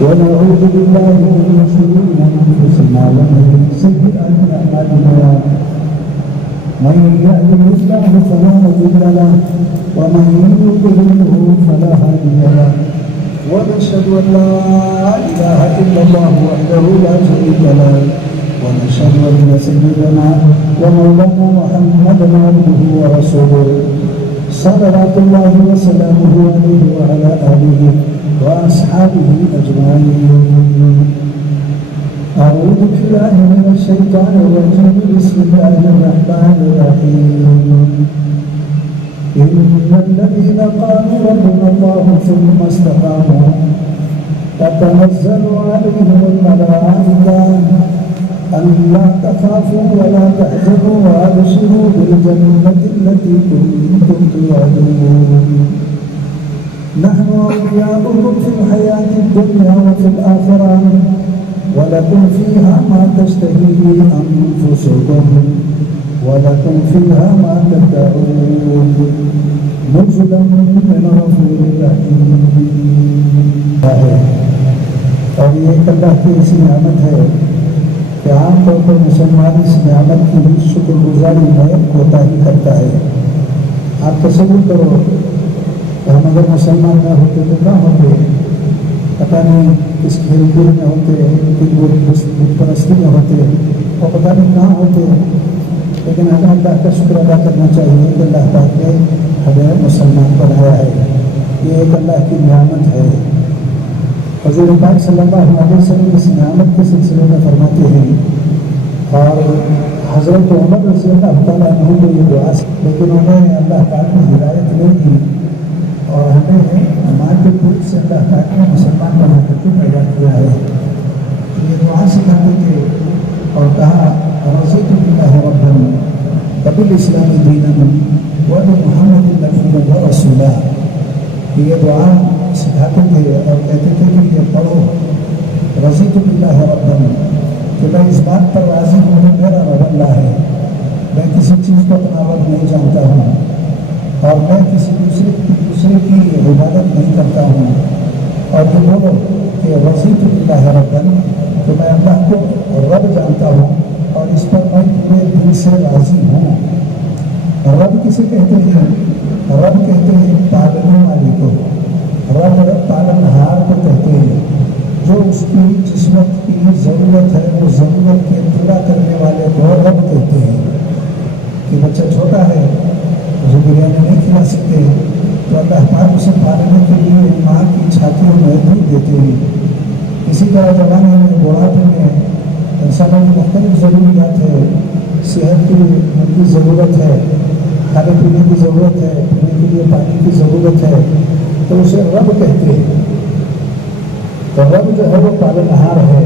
ونعوذ بالله من شرور أنفسنا ومن سيئات أعمالنا من يهده الله فلا مضل له ومن يضلله فلا هادي له ونشهد أن لا إله إلا الله وحده لا شريك له ونشهد أن سيدنا ومولانا محمدا عبده ورسوله صلوات الله وسلامه عليه وعلى آله وأصحابه أجمعين. أعوذ بالله من الشيطان الرجيم. بسم الله الرحمن الرحيم. إن الذين قالوا ربنا الله ثم استقاموا تتنزل عليهم الملائكة ألا تخافوا ولا تحزنوا وأبشروا بالجنة التي كنتم توعدون. نحن أولياؤكم في الحياة الدنيا وفي الآخرة ولكم فيها ما تشتهي أنفسكم ولكم فيها ما تدعون نزلا من غفور رحيم. اور یہ ایک اللہ کی ایسی نعمت ہے کہ عام طور پر مسلمان اس نعمت کی شکر گزاری میں کوتاہی کرتا ہے. آپ تصور کرو کہ ہم اگر مسلمان نہ ہوتے تو کیا ہوتے، پتہ نہیں کس کھیل کود میں ہوتے، کن بت پرستی میں ہوتے اور پتہ نہیں کہاں ہوتے. لیکن ہمیں اللہ کا شکر ادا کرنا چاہیے کہ اللہ پاک نے ہمیں مسلمان بنایا ہے. یہ ایک اللہ کی نعمت ہے. حضور پاک صلی اللہ علیہ وسلم اس نعمت کے سلسلے میں فرماتے ہیں اور حضرت عمر رضی اللہ تعالیٰ عنہ کو یہ دعا، لیکن انہیں اللہ پاک نے ہدایت نہیں دی اور ہمیں ماں کے پیٹ سے اللہ پاک نے مسلمان بنا کر کے پیدا کیا ہے. یہ دعا سکھاتے تھے اور کہا رضیت باللہ ربا وبالاسلام دینا وبمحمد نبیا ورسولا. یہ دعا سکھاتے تھے اور کہتے تھے کہ یہ پڑھو رضیت باللہ ربا، کہ میں اس بات پر راضی ہوں کہ میرا رب اللہ ہے، میں کسی چیز کو اپنا رب نہیں جانتا ہوں اور میں کسی دوسرے کی عبادت نہیں کرتا ہوں. اور یہ بولو کہ رضیت باللہ ربا، کہ میں اللہ کو رب جانتا ہوں اور اس پر میں پورے دل سے راضی ہوں. رب کسے کہتے ہیں؟ رب کہتے ہیں پالنے والے کو. رب پالنہار کو کہتے ہیں جو اس کی جس وقت کی ضرورت ہے وہ ضرورت کے پورا کرنے والے کو رب کہتے ہیں. کہ بچہ چھوٹا ہے، اسے بریانی نہیں کھلا سکتے تو اللہ پاک اسے پالنے کے لیے ماں کی چھاتیوں میں دودھ دیتے ہیں. اسی طرح زمانے میں بڑھاپے میں انسانوں کی مختلف ضروریات ہے، صحت کی ضرورت ہے، کھانے پینے کی ضرورت ہے، پینے کے لیے پانی کی ضرورت ہے، تو اسے رب کہتے ہیں. تو رب جو ہے وہ پالنہار ہے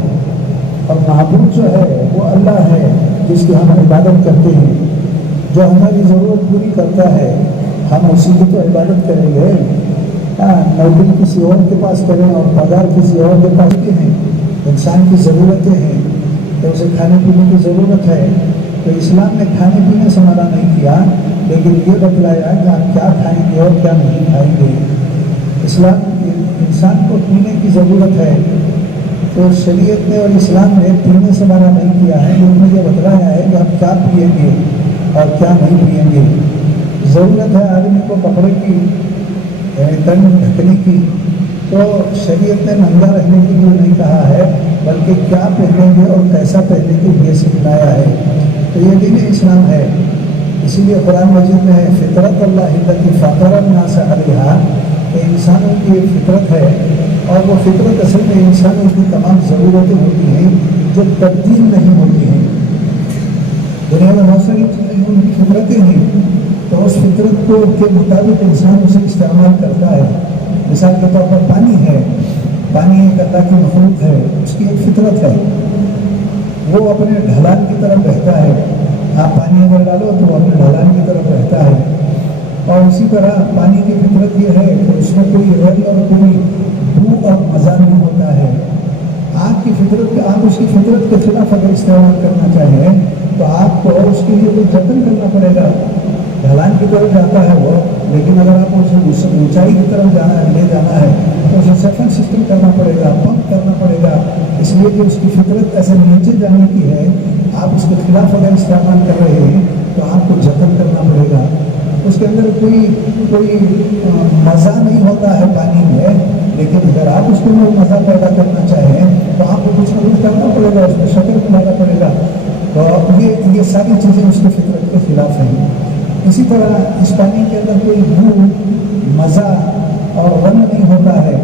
اور معبود جو ہے وہ اللہ ہے جس کی ہم عبادت کرتے ہیں. جو ہماری ضرورت پوری کرتا ہے ہم اسی کی تو عبادت کریں گے. نوکری کسی اور کے پاس کریں اور پگار کسی اور کے پاس کے ہیں. انسان کی ضرورتیں ہیں تو اسے کھانے پینے کی ضرورت ہے. تو اسلام نے کھانے پینے سے منع نہیں کیا لیکن یہ بتلایا کہ آپ کیا کھائیں گے اور کیا نہیں کھائیں گے. اسلام انسان کو پینے کی ضرورت ہے تو شریعت نے اور اسلام نے پینے سے منع نہیں کیا ہے، لیکن یہ بتلایا ہے کہ آپ کیا پئیں گے اور کیا نہیں پئیں گے. ضرورت ہے آدمی کو کپڑے کی، تن ڈھکنے کی، تو شریعت نے ننگا رہنے کے لیے نہیں کہا ہے بلکہ کیا پہنیں گے اور کیسا پہننے کے لیے سکھلایا ہے. تو یہ دین اسلام ہے. اسی لیے قرآن مجید میں ہے فطرت اللہ التی فطر الناس علیہا، کہ انسانوں کی ایک فطرت ہے اور وہ فطرت اصل میں انسانوں کی تمام ضرورتیں ہوتی ہیں جو تبدیل نہیں ہوتی ہیں. دنیا میں بہت ساری چیزیں ان کی فطرتیں ہیں تو اس فطرت کو کے مطابق انسان اسے استعمال کرتا ہے. مثال کے طور پر پانی ہے، پانی ایک اللہ کی مخلوق ہے، اس کی ایک فطرت ہے، وہ اپنے ڈھلان کی طرف بہتا ہے. آپ پانی اگر ڈالو تو وہ اپنے ڈھلان کی طرف بہتا ہے. اور اسی طرح پانی کی فطرت یہ ہے کہ اس میں کوئی رنگ اور کوئی بو اور مزہ نہیں ہوتا ہے. آپ کی فطرت کے آپ اس کی فطرت کے خلاف اگر استعمال کرنا چاہیں تو آپ کو اس کے لیے کوئی جتن کرنا پڑے گا. ڈھلان کی طرف جاتا ہے وہ، لیکن اگر آپ اسے اونچائی کی طرف لے جانا ہے تو اسے سیفن سسٹم کرنا پڑے گا، پمپ کرنا لیے کہ اس کی فطرت ایسے نیچے جانے کی ہے، آپ اس کے خلاف اگر استعمال کر رہے ہیں تو آپ کو جتن کرنا پڑے گا۔ اس کے اندر کوئی مزہ نہیں ہوتا ہے پانی میں، لیکن اگر آپ اس کے اندر مزہ پیدا کرنا چاہیں تو آپ کو کچھ نہ کچھ کرنا پڑے گا، اس میں شکر بنانا پڑے گا۔ تو یہ ساری چیزیں اس کی فطرت کے خلاف ہیں۔ اسی طرح اس پانی کے اندر کوئی بو، مزہ اور رنگ نہیں ہوتا ہے،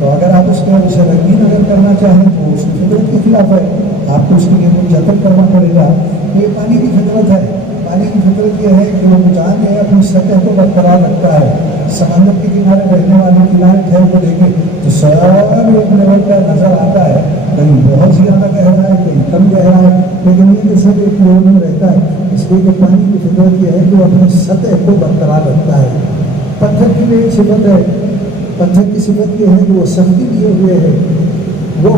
تو اگر آپ اس کے اسے رنگین اگر کرنا چاہیں تو اس کی فطرت کے خلاف ہے، آپ کو اس کے لیے کچھ جتن کرنا پڑے گا۔ یہ پانی کی فطرت ہے۔ پانی کی فطرت یہ ہے کہ وہ جان ہے اپنی سطح کو برقرار رکھتا ہے۔ سمندر کے کنارے رہنے والے کنارے ٹھہر کو دیکھے تو سب ایک لیول کا نظر آتا ہے، کہیں بہت زیادہ گہرا ہے، کہیں کم گہرا ہے، لیکن یہ سب ایک لیول میں رہتا ہے۔ اس لیے کہ پانی کی فطرت یہ ہے کہ وہ اپنی سطح کو برقرار رکھتا ہے۔ پتھر کی بھی ایک صفت ہے، پتھر کی صفت یہ ہے کہ وہ سختی لیے ہوئے ہے، وہ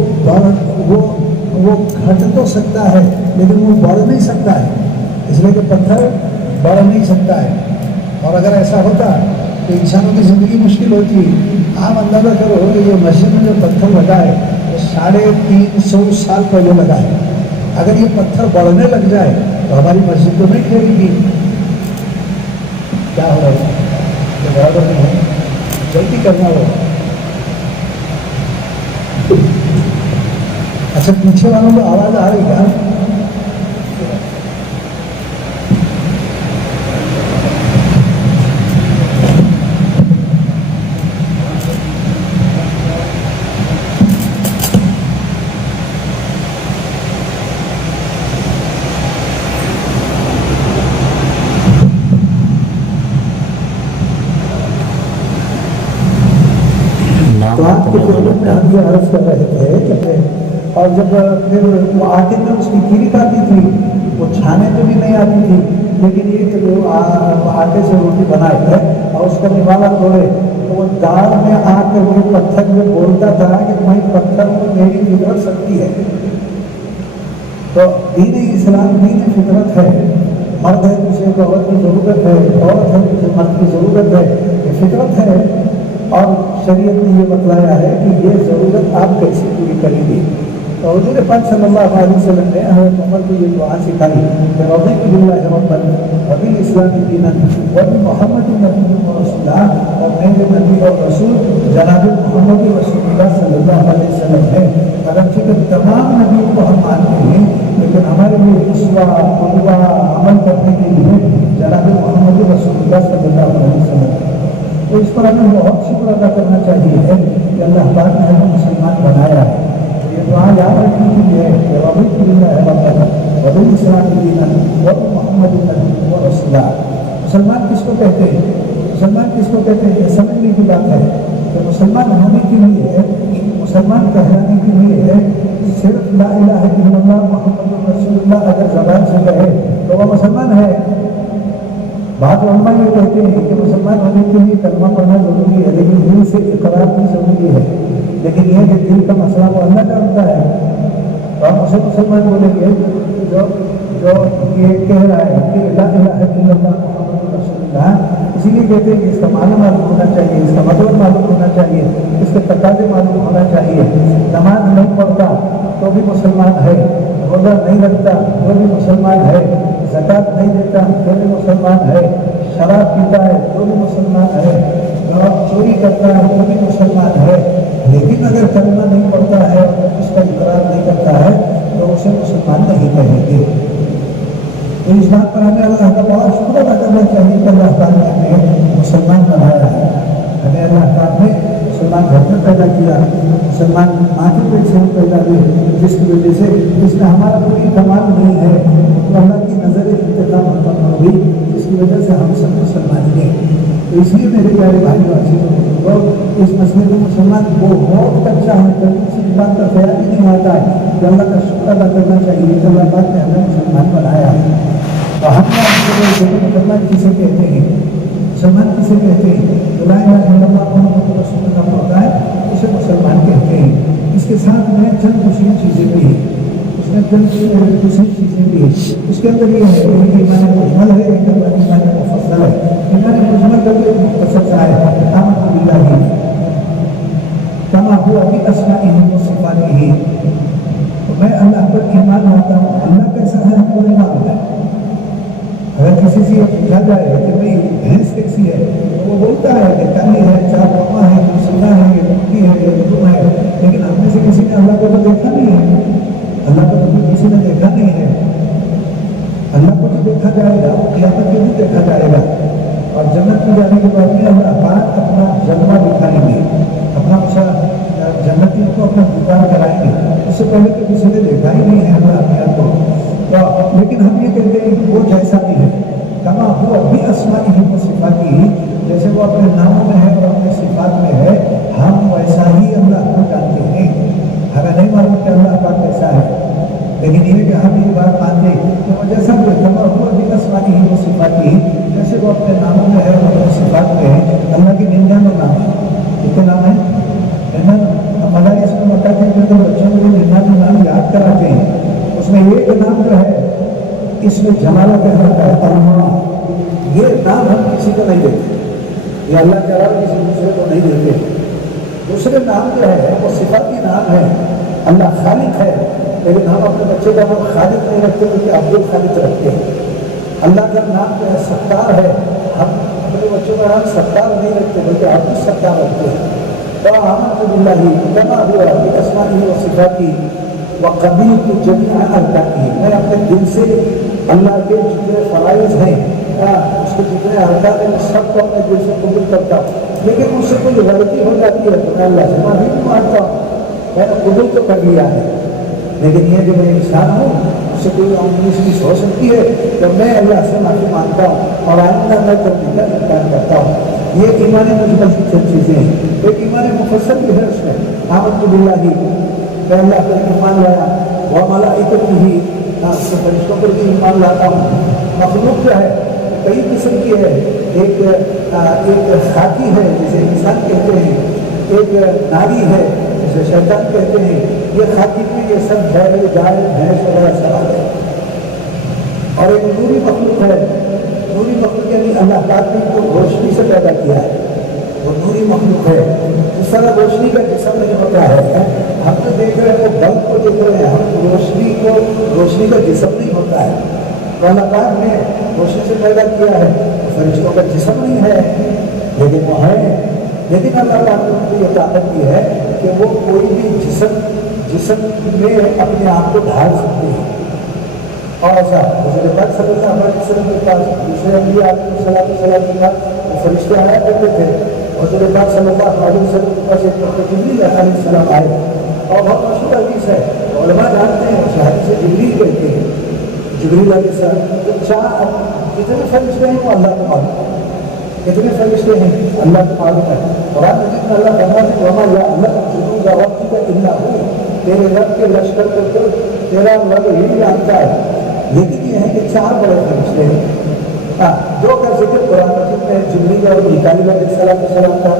گھٹ تو سکتا ہے لیکن وہ بڑھ نہیں سکتا ہے، اس لیے کہ پتھر بڑھ نہیں سکتا ہے۔ اور اگر ایسا ہوتا تو انسانوں کی زندگی مشکل ہوتی۔ آپ اندازہ کرو کہ یہ مسجد میں جو پتھر لگا ہے وہ 350 سال پہلے لگا ہے، اگر یہ پتھر بڑھنے لگ جائے تو ہماری مسجد تو نہیں کھیلے گی۔ کیا ہو رہا ہے؟ یہ برابر نہیں ہے، جلدی کرنا ہوگا۔ اچھا پیچھے والوں کو آواز آ رہی کیا؟ تو آپ کے خدمت میں ہم یہ عرض کر رہے تھے کہ اور جب پھر وہ آٹے میں اس کی کیری آتی تھی، وہ چھانے تو بھی نہیں آتی تھی، لیکن یہ کہ وہ آٹے سے روٹی بنائے تھے اور اس کا نوالا توڑے تو وہ دال میں آ کر وہ پتھر میں بولتا تھا کہ میں پتھر کو میری فطرت سکتی ہے۔ تو دین اسلام دین فطرت ہے، مرد ہے کسی کو عورت کی ضرورت ہے، عورت ہے کسی مرد کی ضرورت ہے، یہ فطرت ہے۔ اور شریعت نے یہ بتلایا ہے کہ یہ ضرورت آپ کیسے پوری کریں گے۔ تو حضور پاک صلی اللہ علیہ وسلم نے حضرت عمر کو یہ دعا سکھائی کہ رضیت باللہ ربا وبالاسلام دینا وبمحمد نبی ورسول، اور میرے نبی اور رسول جناب محمد رسول اللہ صلی اللہ علیہ وسلم ہے۔ اگرچہ کہ تمام نبیوں کو ہم مانتے ہیں لیکن ہمارے لیے اسوا قدوہ عمل کرنے کے لیے جناب محمد رسول اللہ صلی اللہ علیہ وسلم ہے۔ تو اس پر ہمیں بہت شکر ادا کرنا چاہیے کہ اللہ پاک نے ہمیں مسلمان بنایا ہے۔ یہ دعا یاد رکھنے کے لیے کہ رضیت باللہ ربا وبالاسلام دینا وبمحمد نبی ورسول۔ مسلمان کس کو کہتے ہیں؟ مسلمان کس کو کہتے ہیں؟ یہ سمجھنے کی بات ہے کہ مسلمان ہونے کے لیے، مسلمان کہلانے کے لیے صرف لا الہ الا اللہ محمد رسول اللہ اگر زبان سے کہے تو وہ مسلمان ہے۔ بعض علماء یہ کہتے ہیں کہ مسلمان ہونے کے لیے کلمہ پڑھنا ضروری ہے لیکن دل سے اقرار بھی ضروری ہے، لیکن یہ کہ دل کا مسئلہ وہ اللہ کا ہوتا ہے۔ تو ہم اسے مسلمان بولیں گے جو یہ کہہ رہا ہے کہ لا الہ الا اللہ محمد رسول اللہ، اسی لیے کہتے ہیں کہ اس کا معنی معلوم ہونا چاہیے، اس کا مطلب معلوم ہونا چاہیے، اس کے تقاضے معلوم ہونا چاہیے۔ نماز نہیں پڑھتا تو بھی مسلمان ہے، روزہ نہیں رکھتا تو بھی مسلمان ہے، زکوٰۃ نہیں دیتا تو بھی مسلمان ہے، شراب پیتا ہے تو بھی مسلمان ہے، چوری کرتا ہے تو بھی مسلمان ہے۔ لیکن اگر کلمہ نہیں پڑھتا ہے اور اس کا اقرار نہیں کرتا ہے تو اسے مسلمان نہیں کہیں گے۔ تو اس بات پر ہمیں اللہ کا بہت شکر ادا کرنا چاہیے کہ اللہ تعالیٰ نے ہمیں مسلمان بنایا ہے، ہمیں اللہ تعالیٰ نے مسلمان گھر میں پیدا کیا، مسلمان ماں کے پیٹ سے پیدا ہوئے، جس کی وجہ سے اس میں ہمارا کوئی کمال نہیں ہے، تو اللہ کی نظر انتقام ختم ہوئی جس کی وجہ سے ہم سب مسلمان ہیں۔ تو اس لیے میرے پیارے بھائی اور اس مسئلے میں مسلمان بہت اچھا ہے، کبھی کسی بات کا خیال ہی نہیں آتا ہے کہ اللہ کا شکر ادا کرنا چاہیے کہ اللہ پاک نے ہمیں مسلمان بنایا ہے۔ تو ہم مسلمان کسے کہتے ہیں؟ مسلمان کسے کہتے ہیں؟ لا الہ الا اللہ محمد رسول اللہ پڑھتا ہے اسے مسلمان کہتے ہیں۔ اس کے ساتھ میں چند دوسری چیزیں بھی ہیں، اس میں چند دوسری چیزیں بھی ہیں۔ اس کے اندر یہ ہے کہ ایمان مجمل ہے، ایک ایمان مفصل ہے۔ ایمان مجمل کا بھی مختصر سا ہے، آمنت باللہ کما هو باسمائہ وصفاتہ، میں اللہ پر ایمان لاتا ہوں، اللہ کیسا ہے ہم کو نہیں معلوم ہے۔ اگر کسی سے یہ پوچھا جائے کہ بھئی بھینس کیسی ہے تو وہ بولتا ہے کہ کالی ہے، چار پاؤں ہے، یہ سونا ہے، یہ مٹی ہے، یہ دم ہے، لیکن ہم میں سے کسی نے اللہ کو تو دیکھا نہیں ہے، اللہ کو تو کسی نے دیکھا نہیں ہے۔ اللہ کو جو دیکھا جائے گا وہ قیامت کے دن دیکھا جائے گا، اور جنت میں جانے کے بعد میں اللہ پاک اپنا جلوہ دکھائیں گے، اپنا جنتی کو اپنا دیدار کرائیں گے۔ اس سے پہلے تو کسی نے دیکھا ہی نہیں ہے اللہ اپنے آپ کو، لیکن ہم یہ کہتے ہیں کہ وہ جیسا بھی ہے، کما ہوا بھی اسماء ہی و صفات ہی، جیسے وہ اپنے ناموں میں ہے اور اپنے صفات میں ہے، ہم ویسا ہی اللہ کو جانتے ہیں۔ ہمیں نہیں معلوم کہ اللہ پاک کیسا ہے، لیکن یہ کہ ہم یہ بات مانتے کہ وہ جیسا بھی کما ہوا بھی اسماء ہی و صفات ہی، جیسے وہ اپنے ناموں میں ہے اور اپنے صفات میں ہے۔ اللہ کی 99 نام ہے، کتنے نام ہیں؟ 99۔ مدارس میں بتاتے ہیں کہ بچوں کو 99 نام یاد کراتے ہیں، اس میں ایک نام جو ہے اس میں جلالہ کہلاتا ہے، اللہ۔ یہ نام ہم کسی کو نہیں دیتے، یہ اللہ کے علاوہ کسی دوسرے کو نہیں دیتے۔ دوسرے نام جو ہے وہ صفاتی نام ہے، اللہ خالق ہے، لیکن ہم اپنے بچے کا نام خالق نہیں رکھتے بلکہ عبد الخالق رکھتے ہیں۔ اللہ کا نام جو ہے ستار ہے، ہم اپنے بچوں کا نام ستار نہیں رکھتے بلکہ عبد الستار رکھتے ہیں۔ وآمنت باللہ کما ہوا باسمائہ وصفاتہ وقبلت جمیع ارکانہ، میں اپنے دل سے اللہ کے جتنے فرائض ہیں، اس کے جتنے ارکان ہیں، سب کو اپنے دل سے قبول کرتا ہوں، لیکن مجھ سے کوئی غلطی ہو جاتی ہے تو میں اللہ سے معافی بھی مانگتا ہوں۔ میں نے قبول تو کر لیا ہے، لیکن یہ جو میں انسان ہوں اس سے کوئی 19 ہو سکتی ہے تو میں اللہ سے معافی مانگتا ہوں اور آئندہ میں کرنے کا انکار کرتا ہوں۔ یہ ایمان مجمل کی چند چیزیں ہیں۔ ایک ایمان مفصل بھی ہے، اس میں آمنت باللہ، میں اللہ پر ایمان لایا، وملائکتہ، فرشتوں پر بھی ایمان لاتا ہوں۔ مخلوق جو ہے کئی قسم کی ہے، ایک خاکی ہے جسے انسان کہتے ہیں، ایک ناری ہے جسے شیطان کہتے ہیں۔ یہ خاکی میں یہ سب بیل گائے بھینس وغیرہ سب آ گئے، اور ایک نوری مخلوق ہے۔ نوری مخلوق یعنی اللہ پاک نے کو روشنی سے پیدا کیا ہے، وہ نوری مخلوق ہے۔ جس طرح روشنی کا جسم نہیں ہوتا ہے، ہم تو دیکھ رہے ہیں وہ بلب کو دیکھ رہے ہیں، ہم روشنی کا جسم نہیں ہوتا ہے۔ تو اللہ پاک نے روشنی سے پیدا کیا ہے، فرشتوں کا جسم نہیں ہے لیکن وہ ہے۔ لیکن اللہ پاک نے ان کو یہ طاقت دی ہے کہ وہ کوئی بھی جسم میں اپنے آپ کو ڈھال سکتے ہیں۔ اور ایسا حضرت پاک صلی اللہ علیہ وسلم کے پاس دوسرے انبیاء علیہ السلام کے پاس وہ فرشتے آیا کرتے تھے، حضرت پاک صلی اللہ علیہ وسلم کے پاس ایک جبریل علیہ السلام آئے، اور بہت مشہور حدیث ہے، علماء جانتے ہیں اس حدیث سے جبریل کہتے ہیں۔ جبریل علیہ السلام تو کتنے فرشتے ہیں وہ اللہ کو معلوم ہے، کتنے فرشتے ہیں اللہ کو معلوم ہے۔ قرآن مجید میں اللہ فرماتے ہیں وما یعلم جنود ربک الا ہو، تیرے رب کے لشکر کو تیرا رب ہی جانتا ہے۔ لیکن یہ ہے کہ 4 بڑے فرشتے ہیں، 2 کا ذکر قرآن مجید میں جبریل اور میکائیل علیہ السلام کا،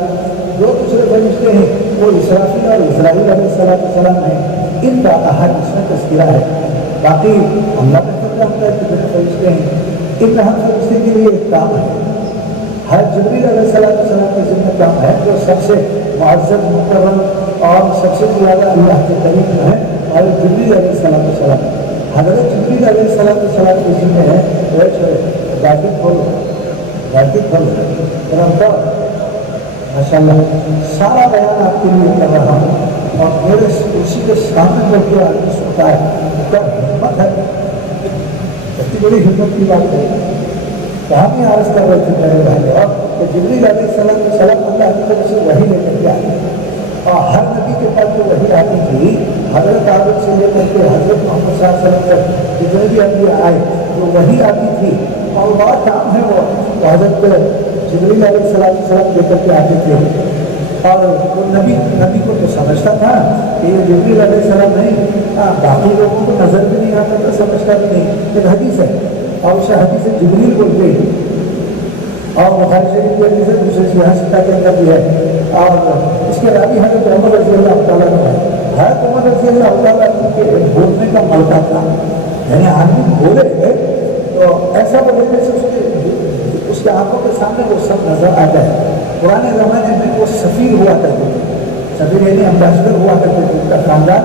2 دوسرے فرشتے ہیں وہ اسرافیل اور اسرائیل علیہ السلام ہیں، ان کا ہر اس میں تذکرہ ہے۔ باقی اللہ نے خود جانتا ہے کتنے فرشتے ہیں، ان ہر فرشتے کے لیے ایک کام ہے، ہر جبریل علیہ السلام کے ذمہ کام ہے جو سب سے معزز مکرم اور سب سے زیادہ اللہ کے قریب ہے، اور جبریل علیہ السلام حضرت جبریل علیہ السلام کے ذمہ ہے ماشاء اللہ سارا بیان آپ کے لیے کر رہا ہوں، اور میرے کرسی کے سامنے بیٹھ کے آدمی سنتا ہے، کیا ہمت ہے، اتنی بڑی ہمت کی بات ہے۔ کہاں بھی عرض کر رہے تھے میرے بھائی اور کہ جبریل علیہ السلام اللہ کی طرف سے وحی لے کر کے آئے، اور ہر نبی کے پاس جو وحی آتی تھی، حضرت آدم سے لے کر کے حضرت محمد صلی اللہ علیہ وسلم تک جتنے بھی انبیاء آئے جو وحی آتی تھی، اور بڑا کام ہے وہ حضرت جبریل علیہ السلام لے کر کے آتے تھے، اور وہ نبی کو تو سمجھتا تھا کہ یہ جبریل علیہ السلام نہیں، باقی لوگوں کو نظر بھی نہیں آتا تھا، سمجھتا بھی نہیں۔ ایک حدیث ہے اور اسے حدیث جبریل بولتے ہیں، اور بخاری شریف کی حدیث ہے، دوسرے سیاح سطح کے اندر بھی ہے، اور اس کے راوی حضرت عمر رضی اللہ تعالیٰ عنہ ہے۔ حضرت عمر رضی اللہ تعالیٰ عنہ کے بولنے کا ملکہ تھا، یعنی آدمی بولے تو ایسا بولے جیسے اس کے آنکھوں کے سامنے وہ سب نظر آ جائے۔ پرانے زمانے میں وہ سفیر ہوا کرتے تھے، سفیر یعنی امبیسڈر ہوا کرتے تھے، ان کا خاندان،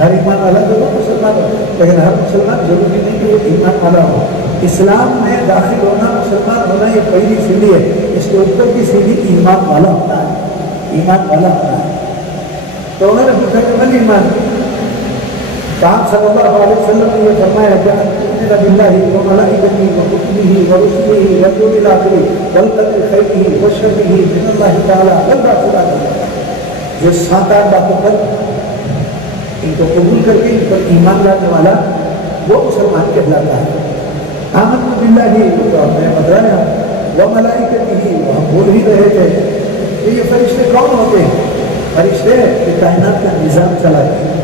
ہر ایمان والا تو وہ مسلمان ہو، لیکن ہر مسلمان ضروری نہیں کہ وہ ایمان والا ہو۔ اسلام میں داخل ہونا، مسلمان ہونا، یہ پہلی سیڑھی ہے، اس کے اوپر کی سیڑھی ایمان والا ہوتا ہے، ایمان والا ہوتا ہے۔ تو انہوں نے پوچھا کہ من ایمان؟ آپ صلی اللہ علیہ وسلم نے یہ فرمایا کہ تؤمن باللہ وملائکتہ وکتبہ ورسلہ والیوم الآخر والقدر خیرہ وشرہ من اللہ تعالی والبعث بعد الموت۔ جو 7 باتوں پر ان کو قبول کر کے ان پر ایمان لانے والا وہ مسلمان کہلاتا ہے۔ آمنت باللہ، تو میں بتایا، وملائکتہ، وہ ہم بول ہی رہے تھے کہ یہ فرشتے کون ہوتے ہیں؟ فرشتے کہ کائنات کا نظام چلاتے ہیں،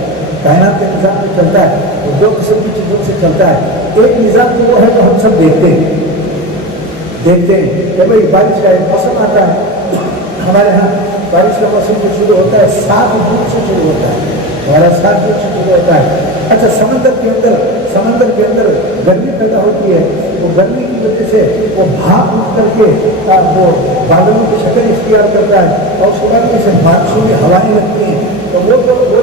کائنات کے نظام میں چلتا ہے، وہ 2 قسم کی چیزوں سے چلتا ہے۔ ایک نظام تو وہ ہے جو ہم سب دیکھتے ہیں کہ بھائی بارش کا ایک موسم آتا ہے، ہمارے ہاں بارش کا موسم جو شروع ہوتا ہے 7 جون سے شروع ہوتا ہے، ہمارا 7 جون سے شروع ہوتا ہے۔ اچھا، سمندر کے اندر گرمی پیدا ہوتی ہے، وہ گرمی کی وجہ سے وہ بھاپ اٹھ کر کے وہ بادلوں کی شکل اختیار کرتا ہے، اور اس کے بعد جیسے بارشوں کی ہوائیں لگتی ہیں تو وہ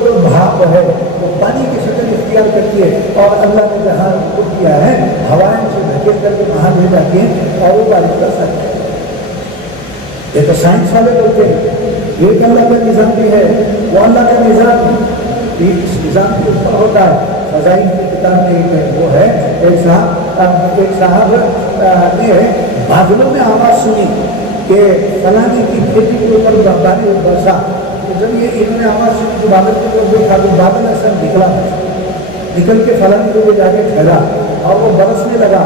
جو بھاپ ہے وہ پانی کی شکل اختیار کرتی ہے، اور اللہ نے جہاں کو کیا ہے ہوائیں سے دھکیل کر کے وہاں لے جاتی ہیں اور وہ بارش کر سکتے ہیں۔ یہ تو سائنس والے بولتے ہیں، ایک اللہ کا نظام بھی ہے، وہ اللہ کا نظام اس نظام کے اوپر ہوتا ہے۔ فضائل کی کتاب میں وہ ہے، ایک صاحب نے بادلوں میں آواز سنی کہ فلانے کی کھیتی کے اوپر بارش برسا، تو جب یہ انہوں نے آواز سنی تو بادل کے اوپر دیکھا تو بادل ایسا نکل کے فلانے کو جا کے ٹھہرا اور وہ برسنے لگا۔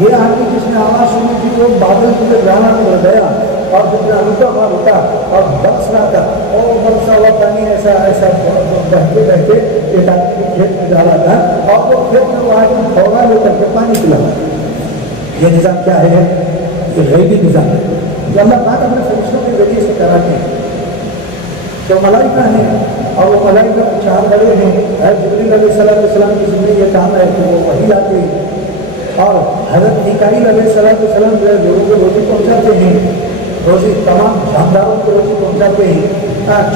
یہ آدمی جس نے آواز سنی تھی وہ بادل کے جانا پڑ گیا اور رکا اور برس رہا تھا، اور برسا ہوا پانی ایسا بہتے ایک آدمی کے کھیت میں ڈالا تھا، اور وہ کھیت میں وہ آدمی پھوڑا لے کر کے پانی پلا۔ یہ نظام کیا ہے؟ یہ غیبی نظام ہے جو اللہ پاک اپنے فرشتوں کے ذریعے سے کراتے ہیں۔ جو ملائکہ ہیں، اور وہ ملائکہ 4 بڑے ہیں، جبریل علیہ السلام کی ذمہ یہ کام ہے کہ وہ وحی لاتے ہیں، اور حضرت میکائیل علیہ السلام جو ہے لوگوں کو روزی پہنچاتے ہیں، روزی تمام جانداروں کو روزی پہنچاتے ہیں۔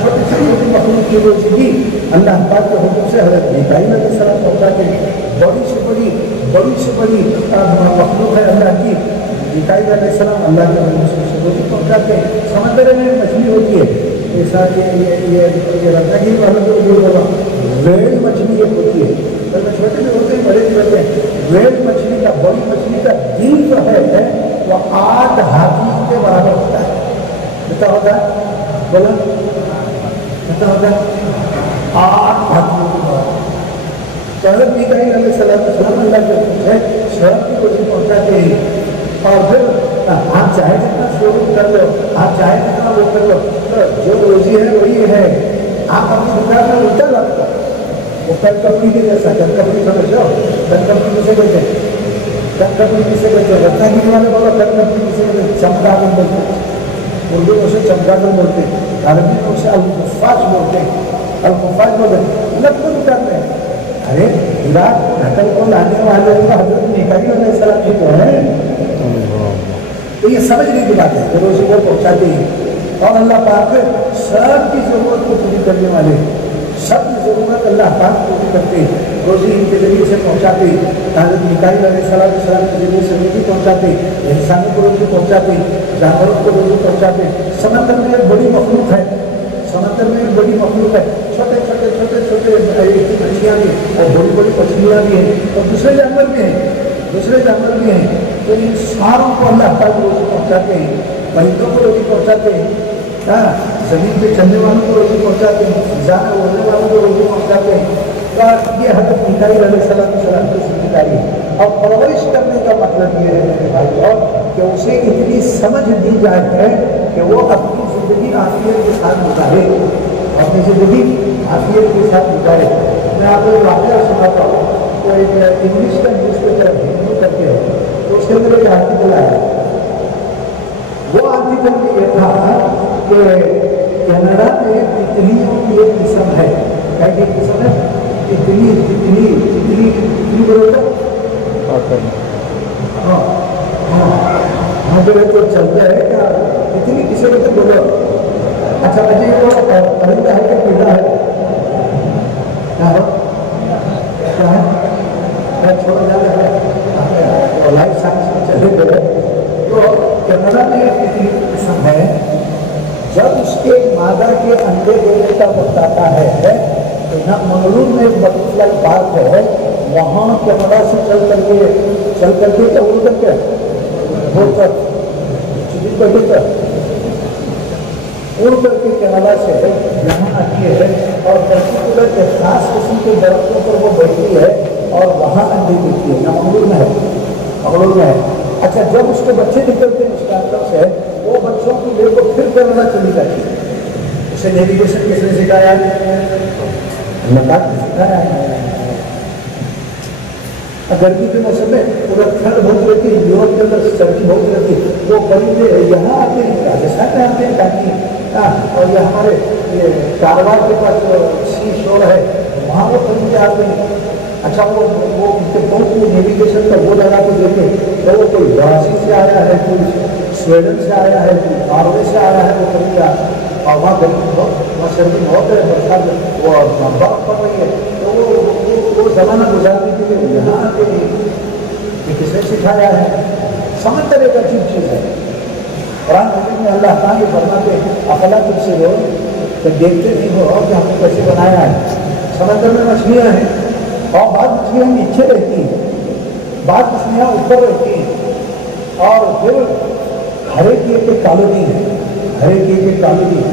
چھوٹی سے چھوٹی مخلوق کی روزی بھی اللہ پاک کے حکم سے حضرت میکائیل علیہ السلام پہنچاتے ہیں۔ بڑی سے بڑی مخلوق ہے اللہ کی، میکائیل علیہ السلام اللہ کے حکم سے روزی پہنچاتے ہیں۔ سمندر میں مچھلی ہوتی ہے، یہ رتنگیری والوں کو جو ہوگا ویل مچھلی یہ ہوتی ہے، چھوٹے بھی ہوتے ہیں بڑے بھی ہوتے ہیں۔ ویل مچھلی کا، بڑی مچھلی کا دل جو ہے وہ 8 ہاتھی کے برابر ہوتا ہے۔ کتنا ہوتا ہے؟ بولا کتنا ہوتا ہے؟ 8 ہاتھیوں کے برابر۔ تو حضرت میکائیل علیہ السلام اللہ کے حکم سے شہر کی روزی پہنچاتے ہیں، اور پھر آپ چاہے جتنا شروع کر لو، آپ چاہے جتنا وہ کر لو، جو روزی ہے وہی ہے۔ آپ اپنی دکان میں الٹا رکھ دو، وہ کل کپڑی کے جیسا، کل کپڑی سمجھ جاؤ، کل کپڑی کسے کہتے ہیں؟ کل کپڑی کسے کہتے ہیں؟ رتنگیری والے بولو کل کپڑی کسے کہتے ہیں؟ چمگادڑ بولتے ہیں، اردو میں اسے چمگادڑ بولتے ہیں، عربی میں اسے الخفاش بولتے ہیں، الخفاش بولتے ہیں، لگ بھگ کرتے ہیں۔ ارے عراق ڈھکل کو لانے والے تو حضرت میکائیل علیہ السلام کی تو ہے، تو یہ سمجھنے کی بات ہے کہ روزی کو پہنچاتے ہیں، اور اللہ پاک سب کی ضرورت کو پوری کرنے والے، سب کی ضرورت اللہ پاک پوری کرتے ہیں، روزی ان کے ذریعے سے پہنچاتے ہیں۔ حضرت میکائیل علیہ السلام کے ذریعے سے روزی پہنچاتے ہیں، انسانوں کو روزی پہنچاتے ہیں، جانوروں کو روزی پہنچاتے ہیں۔ سمندر میں ایک بڑی مخلوق ہے، سمندر میں ایک بڑی مخلوق ہے، چھوٹے مچھلیاں بھی اور بڑی مچھلیاں بھی ہیں، اور دوسرے جانور بھی ہیں، تو ان ساروں کو اللہ پاک روزی پہنچاتے ہیں، پرندوں کو روزی پہنچاتے ہیں، زمین پہ چلنے والوں کو روزی پہنچاتے ہیں، فضا میں اڑنے والوں کو روزی پہنچاتے ہیں۔ یہ حضرت میکائیل علیہ السلام کی ذمہ داری ہے، اور پرورش کرنے کا مطلب یہ ہے میرے بھائیو کہ اسے اتنی سمجھ دی جائے ہے کہ وہ اپنی زندگی عافیت کے ساتھ گزارے، اپنی زندگی عافیت کے ساتھ گزارے۔ میں آپ کو واقعہ سناتا ہوں، تو ایک انگلش کا نیوز پیپر ہندو کر کے ہے، تو اس کے اندر ایک آرٹیکل آیا، وہ آرٹیکل میں یہ تھا کہ کینیڈا میں تتلیوں کی ایک قسم ہے، کیا قسم ہے؟ تتلی بولتا، ہاں تو چلتا ہے کیا؟ تتلی کسے بولتے بولو؟ اچھا مجھے وہ پرندہ ہے کہ پیڑا ہے؟ کیا ہو چھوڑا جا رہا ہے لائف سائنس میں چلے گئے تو کینیڈا میں ایک قسم ہے جب اس کے مادہ کے انڈے دینے کا وقت آتا ہے تو یہاں منگلور میں ایک بٹرفلائی پارک ہے وہاں کینیڈا سے چل کر کے کیا اڑ کر کے اڑ کر کے کینیڈا سے یہاں آتی ہے اور پرٹیکولر کے خاص قسم کے درختوں پر وہ بیٹھتی ہے اور وہاں انڈے دیتی ہے. یہاں منگلور میں ہے. اچھا جب اس کے بچے نکلتے ہیں اس ڈاکٹر سے وہ بچوں کو لے کو پھر کینیڈا چلی جاتی ہے. اسے نیویگیشن کس نے سکھایا اللہ پاک نے سکھایا ہے. گرمی کے موسم میں پورا ٹھنڈ بہت رہتی ہے یورپ کے اندر سردی بہت رہتی ہے وہ پرندے یہاں آتے ہیں راجستھان میں آتے ہیں تاکہ اور یہ ہمارے کارواڑ کے پاس سی شور ہے وہاں وہ پرندے آتے ہیں. اچھا وہ ان کے بہت نیویگیشن کا وہ لگا کے دیتے تو وہ کوئی برازیل سے آیا ہے کوئی سویڈن سے آیا ہے کوئی ناروے سے آیا ہے وہ پرندہ اور وہاں گرمی بہت وہاں سردی بہت ہے برسات وہ برف پڑ رہی ہے تو وہ زمانہ گزارنے کے لیے یہاں آتے ہیں. یہ کس نے سکھایا ہے؟ سمندر ایک عجیب چیز ہے. قرآن مجید میں اللہ تعالیٰ یہ فرماتے افلا تم سے لوگ کہ دیکھتے نہیں ہو کہ ہم نے کیسے بنایا ہے. سمندر میں مچھلیاں ہیں اور بعض مچھلیاں نیچے رہتی ہیں بعض مچھلیاں اوپر رہتی ہیں اور پھر ہر ایک کی ایک کالونی ہے ہر ایک کی ایک کالونی ہے.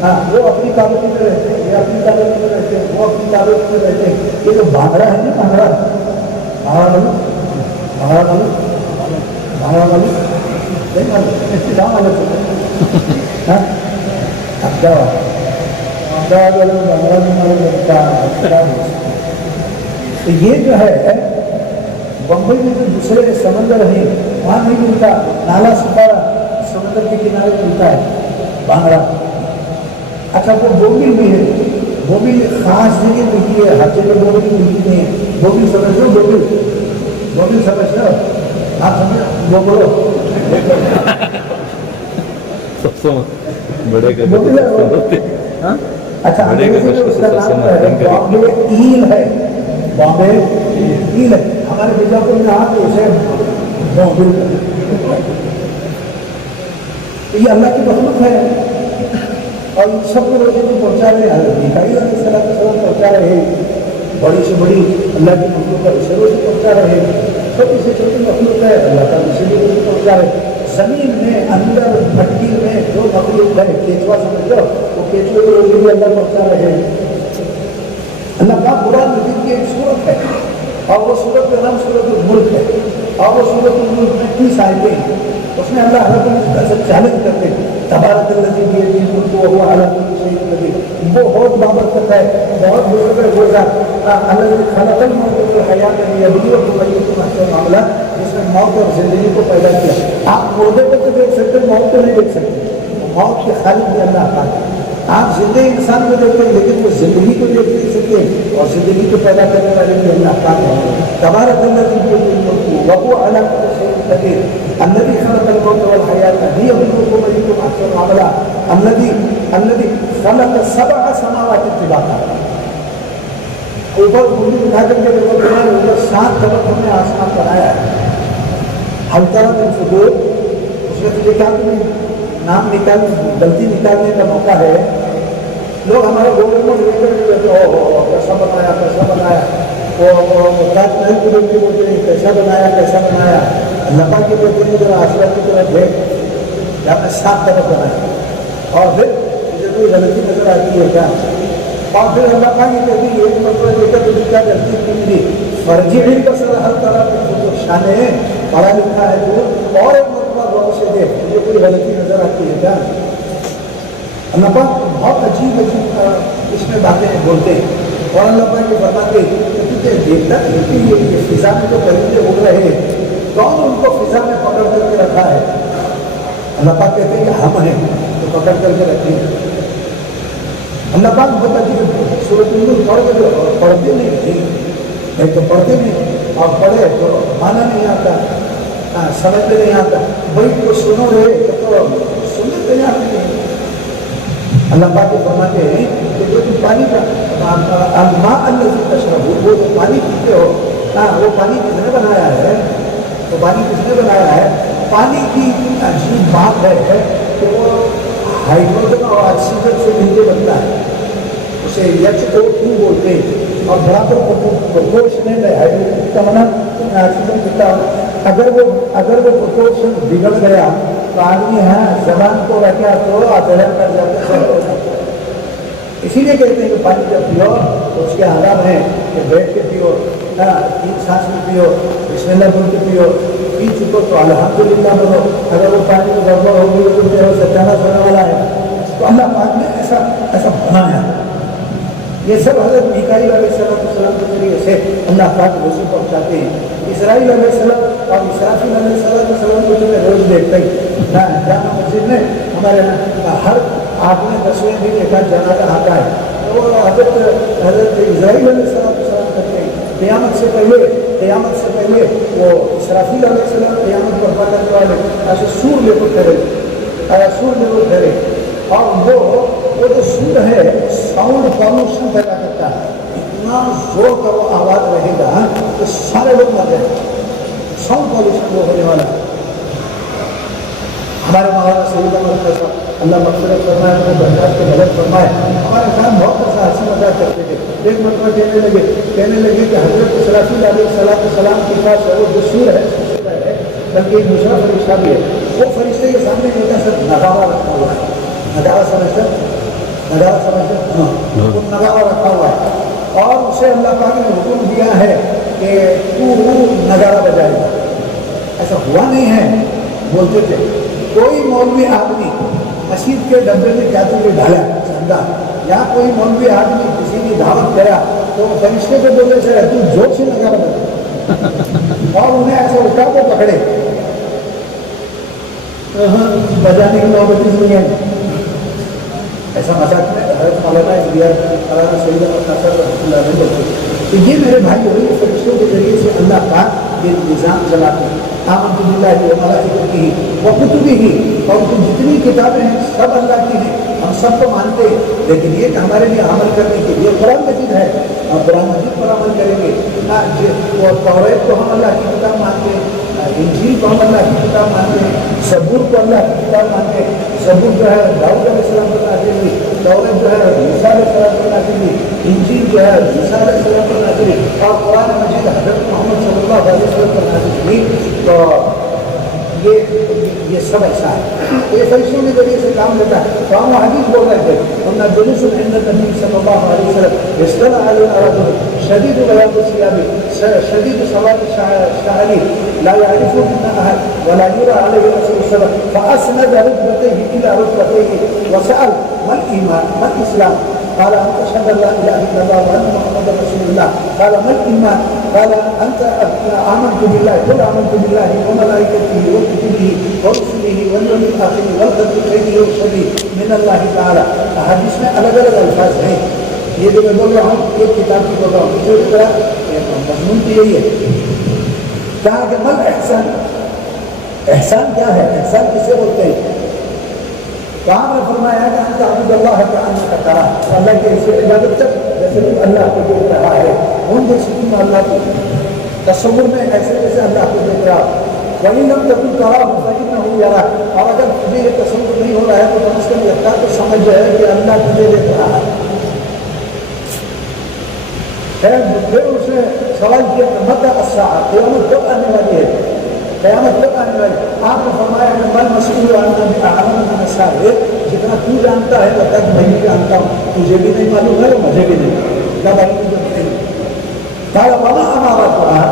ہاں وہ اپنی کالونی میں رہتے ہیں یہ اپنی کالونی میں رہتے ہیں وہ اپنی کالونی میں رہتے ہیں. یہ جو بھانگڑا ہے نا بھانگڑا یہ جو ہے بمبئی میں جو دوسرے سمندر ہیں وہاں نہیں ملتا. نالا سپارا سمندر کے کنارے ملتا ہے بھانگڑا. اچھا وہ بوگل بھی ہے بوگل خاص جگہ ملتی ہے ہر جگہ بوگل ملتی نہیں ہے. بوگل سمجھ لو بوگل سمجھ لو آپ سمجھ وہ بولو اچھا بامبے ایل ہے بامبے ایل ہے ہمارے بیجاپور میں آپ اسے بامبے یہ اللہ کی مخلوق ہے اور ان سب کو روزے کو پہنچا رہے ہیں میکائیل علیہ السلام کے سلام پہنچا رہے ہیں. بڑی سے بڑی اللہ کی مخلوق ہے اسے روزے پہنچا رہے ہیں. چھوٹی سے چھوٹی مخلوق ہے اللہ تعالیٰ اسے بھی روزے پہنچا رہے ہیں. زمین میں اندر مٹی میں جو مخلوق ہے کیچوا سمجھ لو وہ کیچوے کو روزے بھی اللہ پہنچا رہے ہیں. اللہ کا قرآن مجید کی ایک صورت ہے اور وہ صورت کا نام صورت الملک ہے اور وہ صورت الملک میں 30 آیتیں ہیں. اس میں اللہ رب العزت سے چیلنج کرتے ہیں تبارک الذی بیدہ الملک وہو علی کل شیء قدیر. وہ بہت بابرکت ہے بہت بزرگ ہے وہ ذات الذی خلق الموت والحیات لیبلوکم ایکم احسن عملا جس نے موت اور زندگی کو پیدا کیا. آپ مردے کو تو دیکھ سکتے موت کو نہیں دیکھ سکتے. موت کے خالق بھی اللہ پاک ہے. آپ زندہ انسان کو دیکھتے ہیں لیکن وہ زندگی کو دیکھ نہیں سکتے اور زندگی کو پیدا کرنے والے بھی اللہ پاک ہے. تبارک الذی بیدہ الملک وہو علی کل شیء قدیر الذی خلق الموت والحیات لیبلوکم ایکم احسن عملا الذی خلق 7 سماوات طباقا. اوپر بولی اٹھا کر کے اوپر 7 طبق ہم نے آسمان بنایا ہے. ہل تری من فطور اس میں تو لکھا کہ نام غلطی نکالنے کا موقع ہے. لوگ ہمارے گورنمنٹ لے کر کیسا بنایا وہ تاج محل کو دیکھ کے بولتے ہیں کیسا بنایا. اللہ پاک کے بولتے ہیں ذرا آسمان کی طرف دیکھ یا 7 طبق بنایا اور پھر مجھے کوئی غلطی نظر آتی ہے کیا. اور پھر اللہ پاک یہ کہتی ہے ایک مرتبہ دیکھ کر تجھے کیا غلطی کی ملی فرجعی بصرک ہل تری من فطور. شان ہے پڑھا لکھا ہے تو اور ایک مرتبہ غور سے دیکھ مجھے کوئی غلطی نظر آتی ہے کیا. اللہ پاک بہت عجیب اس میں باتیں بولتے ہیں اور اللہ پاک یہ فرماتے ہیں کہ دیکھتا نہیں کہ یہ فضا میں جو پرندے اڑ رہے ہیں کون ان کو فضا میں پکڑ کر کے رکھا ہے. اللہ پاک کہتے ہیں کہ ہم ہیں تو پکڑ کر کے رکھیں. اللہ پاک بتا کہ سورۃ الملک پڑھتے نہیں ایک تو پڑھتے نہیں اور پڑھے تو مانا نہیں آتا سمجھتے نہیں آتا. بھائی کو سنو رہے تو سننے تیار نہیں. اللہ پاک کو فرماتے ہیں کہ جو تم پانی کا الماء الذی تشربون وہ جو پانی پیتے ہو ہاں وہ پانی کس نے بنایا ہے؟ تو پانی کس نے بنایا ہے؟ پانی کی عجیب بات ہے کہ وہ ہائیڈروجن اور آکسیجن سے مل کے بنتا ہے، اسے HO2 بولتے ہیں، اور برابر پروپورشنل ہے ہائیڈروجن کا بنا آکسیجن کتنا ہونا۔ اگر وہ پروپورشن بگڑ گیا تو آدمی ہے زبان کو رکھا تو آدھڑ کر جاتا ہے۔ اسی لیے کہتے ہیں کہ پانی جب پیو تو اس کے آداب ہیں کہ بیٹھ کے پیو، تین سانس میں پیو، بسم اللہ بول کے پیو، پی چکو تو الحمدللہ بولو۔ اگر وہ پانی میں گڑبڑ ہو گئی تو میرا ستیاناش ہونے والا ہے۔ تو اللہ پاک نے ایسا بنایا۔ یہ سب حضرت میکائیل علیہ السلام کے ذریعے سے اللہ پاک وضو پہنچاتے ہیں۔ اسرائیل علیہ السلام اور اسرافیل علیہ السلام کو تو میں روز دیکھتا ہی جامع مسجد میں ہمارے ہر آدمی 10ویں دن ایک آدھ جنازہ آتا ہے، تو وہ حضرت اسرائیل علیہ السلام کرتے ہیں۔ قیامت سے پہلے وہ اسرافیل علیہ السلام قیامت برپا کرنے والے ایسے سور لے کر ٹھہرے، اور وہ جو سور ہے ساؤنڈ پالوشن پیدا کرتا ہے، اتنا زور کا وہ آواز رہے گا کہ سارے لوگ مر جائیں گے، ساؤنڈ پالوشن وہ ہونے والا ہے۔ ہمارے مولانا سید احمد صاحب اللہ مغفرت فرمائے، اپنے برکات کے مدد فرمائے، ہمارے ساتھ بہت ایسا ہنسی مذاق کرتے تھے۔ ایک مرتبہ کہنے لگے کہ حضرت اسرافیل علیہ السلام کے پاس وہ جو سور ہے بلکہ ایک دوسرا فرشتہ بھی ہے، وہ فرشتے کے سامنے ایک ایسا نغارہ رکھا ہوا ہے، نغارہ سمجھتے ہاں، وہ نغارہ رکھا ہوا ہے، اور اسے اللہ پاک نے حکم دیا ہے کہ تو نغارہ بجائے گا۔ ایسا ہوا نہیں ہے، بولتے تھے کوئی مولوی آدمی مسجد کے ڈبے میں جاتے ہوئے ڈالا چندہ، یا کوئی مولوی آدمی کسی کی دعوت گیا تو فرشتے کو بولے سے تو زور سے نغارہ بجا، اور انہیں ایسا اٹھا کو پکڑے بجانے کی نوبت نہیں ہے۔ ایسا مذاق میں حضرت مولانا مولانا سید احمد صاحب رحمۃ اللہ علیہ بولتے، تو یہ میرے بھائی ہوئی فرشتوں کے ذریعے سے اللہ پاک یہ نظام چلاتے ہیں۔ آمنت باللہ وملائکتہ وکتبہ، اور تو جتنی کتابیں ہیں سب اللہ کی ہیں، ہم سب کو مانتے ہیں، لیکن یہ کہ ہمارے لیے عمل کرنے کے لیے قرآن مجید ہے، ہم قرآن مجید پر عمل کریں گے۔ توریت کو ہم اللہ کی کتاب مانتے ہیں، انجیل کو ہم اللہ کی کتاب مانتے ہیں، زبور کو اللہ کی کتاب مانتے ہیں۔ زبور جو ہے داؤد علیہ السلام پر نازل ہوئی، توریت جو ہے موسیٰ علیہ السلام پر نازل ہوئی، انجیل جو ہے عیسیٰ علیہ السلام پر نازل ہوئی، اور قرآن مجید حضرت محمد صلی اللہ علیہ وسلم پر نازل ہوئی۔ تو یہ سب ایسا ہے، یہ فرشتوں کے ذریعے سے کام لیتا ہے۔ تو ہم حدیث بول رہے تھے ورنہ جلوس عند النبی صلی اللہ علیہ وسلم اصطلع علینا رجل شدید بیاض الثياب شدید سواد الشعر لا يعرف منا احد ولا يرى عليه اثر السبب فاسند ركبتيه الى ركبتيه وسال ما الايمان ما الاسلام؟ قال انت تشهد ان لا اله الا الله وان محمدا رسول الله. قال ما الايمان؟ قال انت امنت بالله، قل امنت بالله وملائكته وكتبه ورسله واليوم الاخر والقدر خيره وشره من الله تعالى. احادیث میں الگ الگ الفاظ ہیں، یہ جو میں بول رہا ہوں ایک کتاب کی بول رہا ہوں، اسی طرح مضمون کی یہی ہے۔ کہا کہ مل احسان، احسان کیا ہے؟ احسان کسے بولتے ہیں؟ کہاں میں فرمایا کہ انت عبد اللہ کأنک تراہ، اللہ کے اسے عبادت کر جیسے تو اللہ کو دیکھ رہا ہے، ان جیسے تم اللہ کو تصور میں ایسے جیسے اللہ کو دیکھ رہا۔ وَإِن لَمْ تَكُنْ تَرَاهُ فَإِنَّهُ يَرَاكَ، اور اگر تجھے یہ تصور نہیں ہو رہا ہے تو کم از کم اتنا تو سمجھ جائے کہ اللہ تجھے دیکھ رہا ہے۔ پھر اس نے سوال کیا کہ متى الساعة، قیامت کب آنے والی ہے؟ قیامت کب آنے والی؟ آپ نے فرمایا کہ مَا الْمَسْئُولُ عَنْهَا بِأَعْلَمَ مِنَ السَّائِلِ، جتنا تو جانتا ہے وہ تک میں بھی جانتا ہوں، تجھے بھی نہیں معلوم ہے اور مجھے بھی نہیں، کب آئی مجھے نہیں۔ قال وَمَا أَمَارَتُهَا،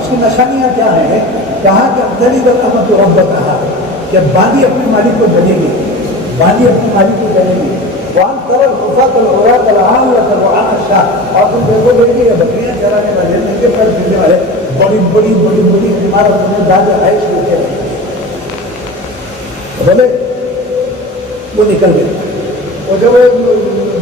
اس کی نشانیاں کیا ہیں؟ کہا کہ تَلِدُ الْأَمَةُ رَبَّتَهَا، کہ باندھی اپنے مالک کو جنے گی، باندھی اپنے مالک کو جنے گی۔ وَأَنْ تَرَى الْحُفَاةَ الْعُرَاةَ الْعَالَةَ رُعَاءَ الشَّاةِ، اور تم دیکھو گے کہ یہ بکریاں چرانے والے ننگے پر پھرنے والے بڑی بڑی بڑی بڑی عمارتوں میں داد عائش ہوتے ہیں، بولے وہ نکل گئے۔ اور جب وہ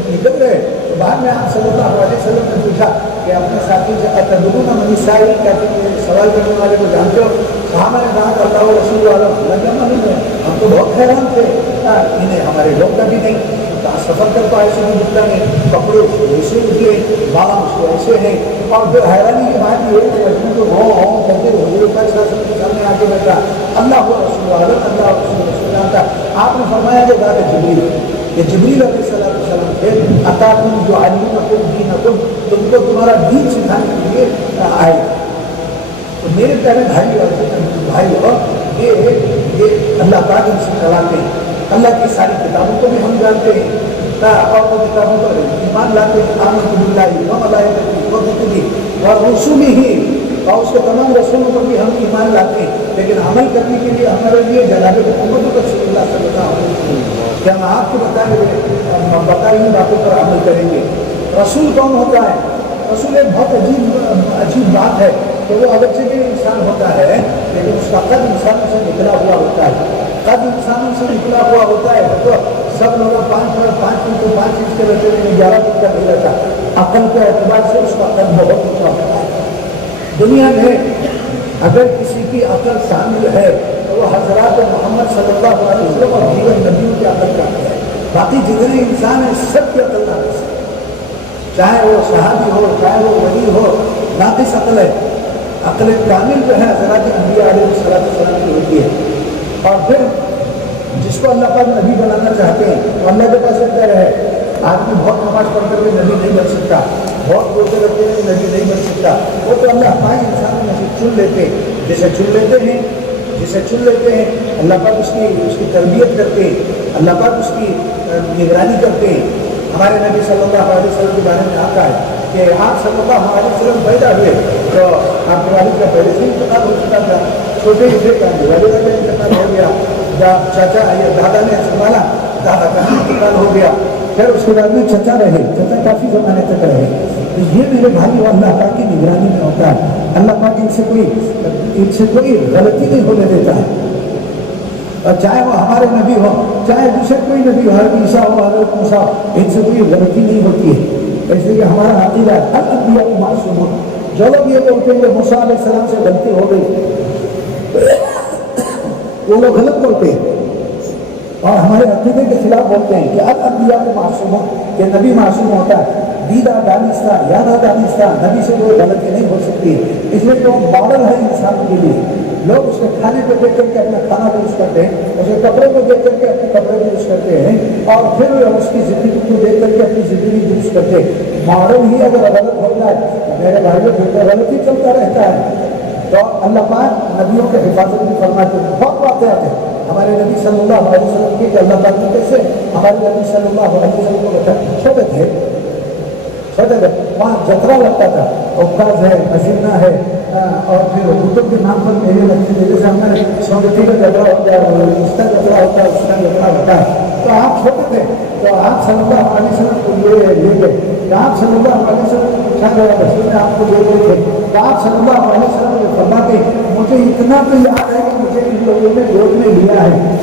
نکل گئے تو بعد میں آپ صلی اللہ علیہ وسلم نے پوچھا کہ اپنے ساتھی سے اتدرون من السائل، کیا تم سوال کرنے والے کو جانتے ہو؟ صحابہ نے کہا کہ اللہ و رسول اللہ، اللہ کیا معلوم ہے، ہم تو بہت حیران تھے، انہیں ہمارے لوگ کا بھی نہیں۔ سفر کرتا ایسے نہیں دکھتا نہیں، کپڑے ایسے نکلے، بال ایسے ہیں. اور پھر حیرانی کی بات یہ ہے کہ تو ہوں کہتے حضور پاک صلی اللہ علیہ وسلم کے سامنے آ کے بیٹھا، اللہ رسول اللہ اللہ رسول اللہ تھا. آپ نے فرمایا کہ ذات جبریل، یہ جبریل علیہ السلام تھے. اتاکم یعلمکم دینکم، تم کو تمہارا دین سکھانے کے لیے آئے. تو میرے پیارے بھائی اور یہ اللہ پاک ان سے کراتے ہیں. اللہ کی ساری کتابوں کو بھی ہم جانتے ہیں، اور وہ کتابوں پر ایمان لاتے ہیں. آمنت باللہ و ملائکتہ و کتبہ و رسلہ، اور اس کے تمام رسولوں پر بھی ہم ایمان لاتے ہیں. لیکن عمل کرنے کے لیے ہمارے لیے جناب محمد رسول اللہ صلی اللہ علیہ وسلم کہ ہم آپ کو بتائی ہوئی باتوں پر عمل کریں گے. رسول کون ہوتا ہے؟ رسول ایک بہت عجیب بات ہے کہ وہ اگرچہ بھی انسان ہوتا ہے لیکن اس کا قد انسانوں سے نکلا ہوا ہوتا ہے. قد انسانوں سے نکلا ہوا ہوتا ہے. تو سب لوگ 5 انچ کے رہتے ہیں، 11 فٹ کا نہیں رہتا. عقل کے اعتبار سے اس کا قد بہت اونچا ہوتا ہے. دنیا میں اگر کسی کی عقل شامل ہے تو وہ حضرات محمد صلی اللہ علیہ وسلم اور دیگر نبیوں کی عقل کا ہے. باقی جتنے انسان ہیں سب کی عقل ناقص ہے، چاہے وہ صحابی ہو چاہے وہ ولی ہو، ناقص عقل ہے. عقل کامل جو ہے حضرات انبیاء علیہ السلام کی ہوتی ہے. اور پھر جس کو اللہ پاک نبی بنانا چاہتے ہیں تو اللہ کے پاس اتر ہے. آدمی بہت نماز پڑھ کر کے نبی نہیں بن سکتا، بہت روزے رکھتے ہیں نبی نہیں بن سکتا. وہ تو اللہ پاک انسانوں میں سے چن لیتے ہیں، جسے چن لیتے ہیں اللہ پاک اس کی تربیت کرتے ہیں، اللہ پاک اس کی نگرانی کرتے ہیں. ہمارے نبی صلی اللہ علیہ وسلم کے بارے میں آتا ہے کہ آپ صلی اللہ علیہ وسلم پیدا ہوئے تو آپ کے والد کا پہلے سے انتقال ہو چکا تھا. چھوٹے ہی تھے والدہ کا انتقال ہو گیا. چاچا دادا نے سنبھالا، دادا کا انتقال ہو گیا. پھر اس کے بعد میں چچا رہے، چچا کافی زمانے تک رہے. یہ میرے بھائی اللہ پاک کی نگرانی میں ہوتا ہے. اللہ پاک ان سے کوئی غلطی نہیں ہونے دیتا ہے. اور چاہے وہ ہمارے نبی ہو چاہے دوسرے کوئی نبی ہو، حضرت عیسیٰ ہو حضرت موسیٰ ہو، ان سے کوئی غلطی نہیں ہوتی ہے. اس لیے ہمارا عقیدہ ہے ہر انبیاء کو معصوم ہو. جو لوگ یہ بولتے ہیں کہ موسیٰ علیہ السلام سے غلطی ہو گئی، وہ لوگ غلط بولتے ہیں اور ہمارے عقیدے کے خلاف بولتے ہیں کہ ہر انبیاء کو معصوم ہو، کہ نبی معصوم ہوتا ہے. دیدہ دانستہ یادہ دانستہ نبی سے کوئی غلطی نہیں ہو سکتی. اس لیے تو ماڈل ہے انسان کے لیے. لوگ اس کے کھانے کو دیکھ کر کے اپنا کھانا درست کرتے ہیں، اس کے کپڑے کو دیکھ کر کے اپنے کپڑے درست کرتے ہیں، اور پھر اس کی زندگی کو دیکھ کر کے اپنی زندگی درست کرتے ہیں. ماڈل ہی اگر غلط ہو جائے میرے بھائیوں پھر غلط ہی چلتا رہتا ہے. تو اللہ پاک نبیوں کے حفاظت بھی فرماتے ہیں. بہت واقعات ہیں ہمارے نبی صلی اللہ علیہ وسلم کی کہ اللہ پاک نے کیسے ہمارے نبی صلی اللہ علیہ وسلم کو بتایا. چھوٹے تھے وہاں جترا لگتا تھا، اوقاز ہے، مزینہ ہے، اور پھر کتب کے نام پر میلے لگتے تھے. جیسے ہمارے سوگتی کا جترا ہوتا ہے، اس کا جترا ہوتا ہے، اس کا جترا ہوتا ہے. تو آپ چھوٹے تھے تو آپ صلی اللہ علیہ وسلم کو لے گئے. آپ صلی اللہ علیہ وسلم کو پوچھا گیا، رسول نے آپ کو لے گئے تھے تو آپ صلی اللہ علیہ وسلم نے فرماتے مجھے اتنا تو یاد ہے کہ مجھے ان لوگوں نے گود میں لیا ہے.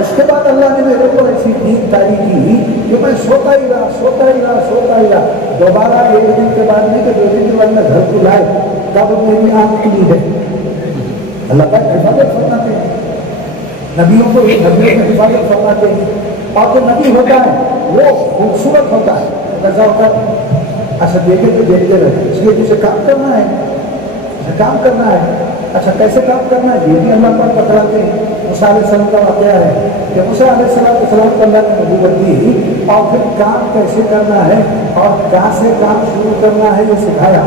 اس کے بعد اللہ نے میرے کو ایسی نیند تاری کی کہ میں سوتا ہی رہا. دوبارہ ایک دن کے بعد نہیں کہ 2 دن کے بعد میں گھر کو لائے تب میری آنکھ کھلی ہے. اللہ کا حفاظت فرماتے ہیں نبیوں کو، نبیوں کی حفاظت فرماتے ہیں. اور جو نبی ہوتا ہے وہ خوبصورت ہوتا ہے. کیسا ہوتا ہے؟ اچھا دیکھے تو دیکھتے رہے. اس لیے مجھے کام کرنا ہے. اچھا کیسے کام کرنا ہے یہ بھی اللہ پر بتلاتے ہیں. موسیٰ علیہ السلام کا واقعہ ہے کہ موسیٰ علیہ السلام کو اللہ نے نبوت دی اور پھر کام کیسے کرنا ہے اور کہاں سے کام شروع کرنا ہے یہ سکھایا.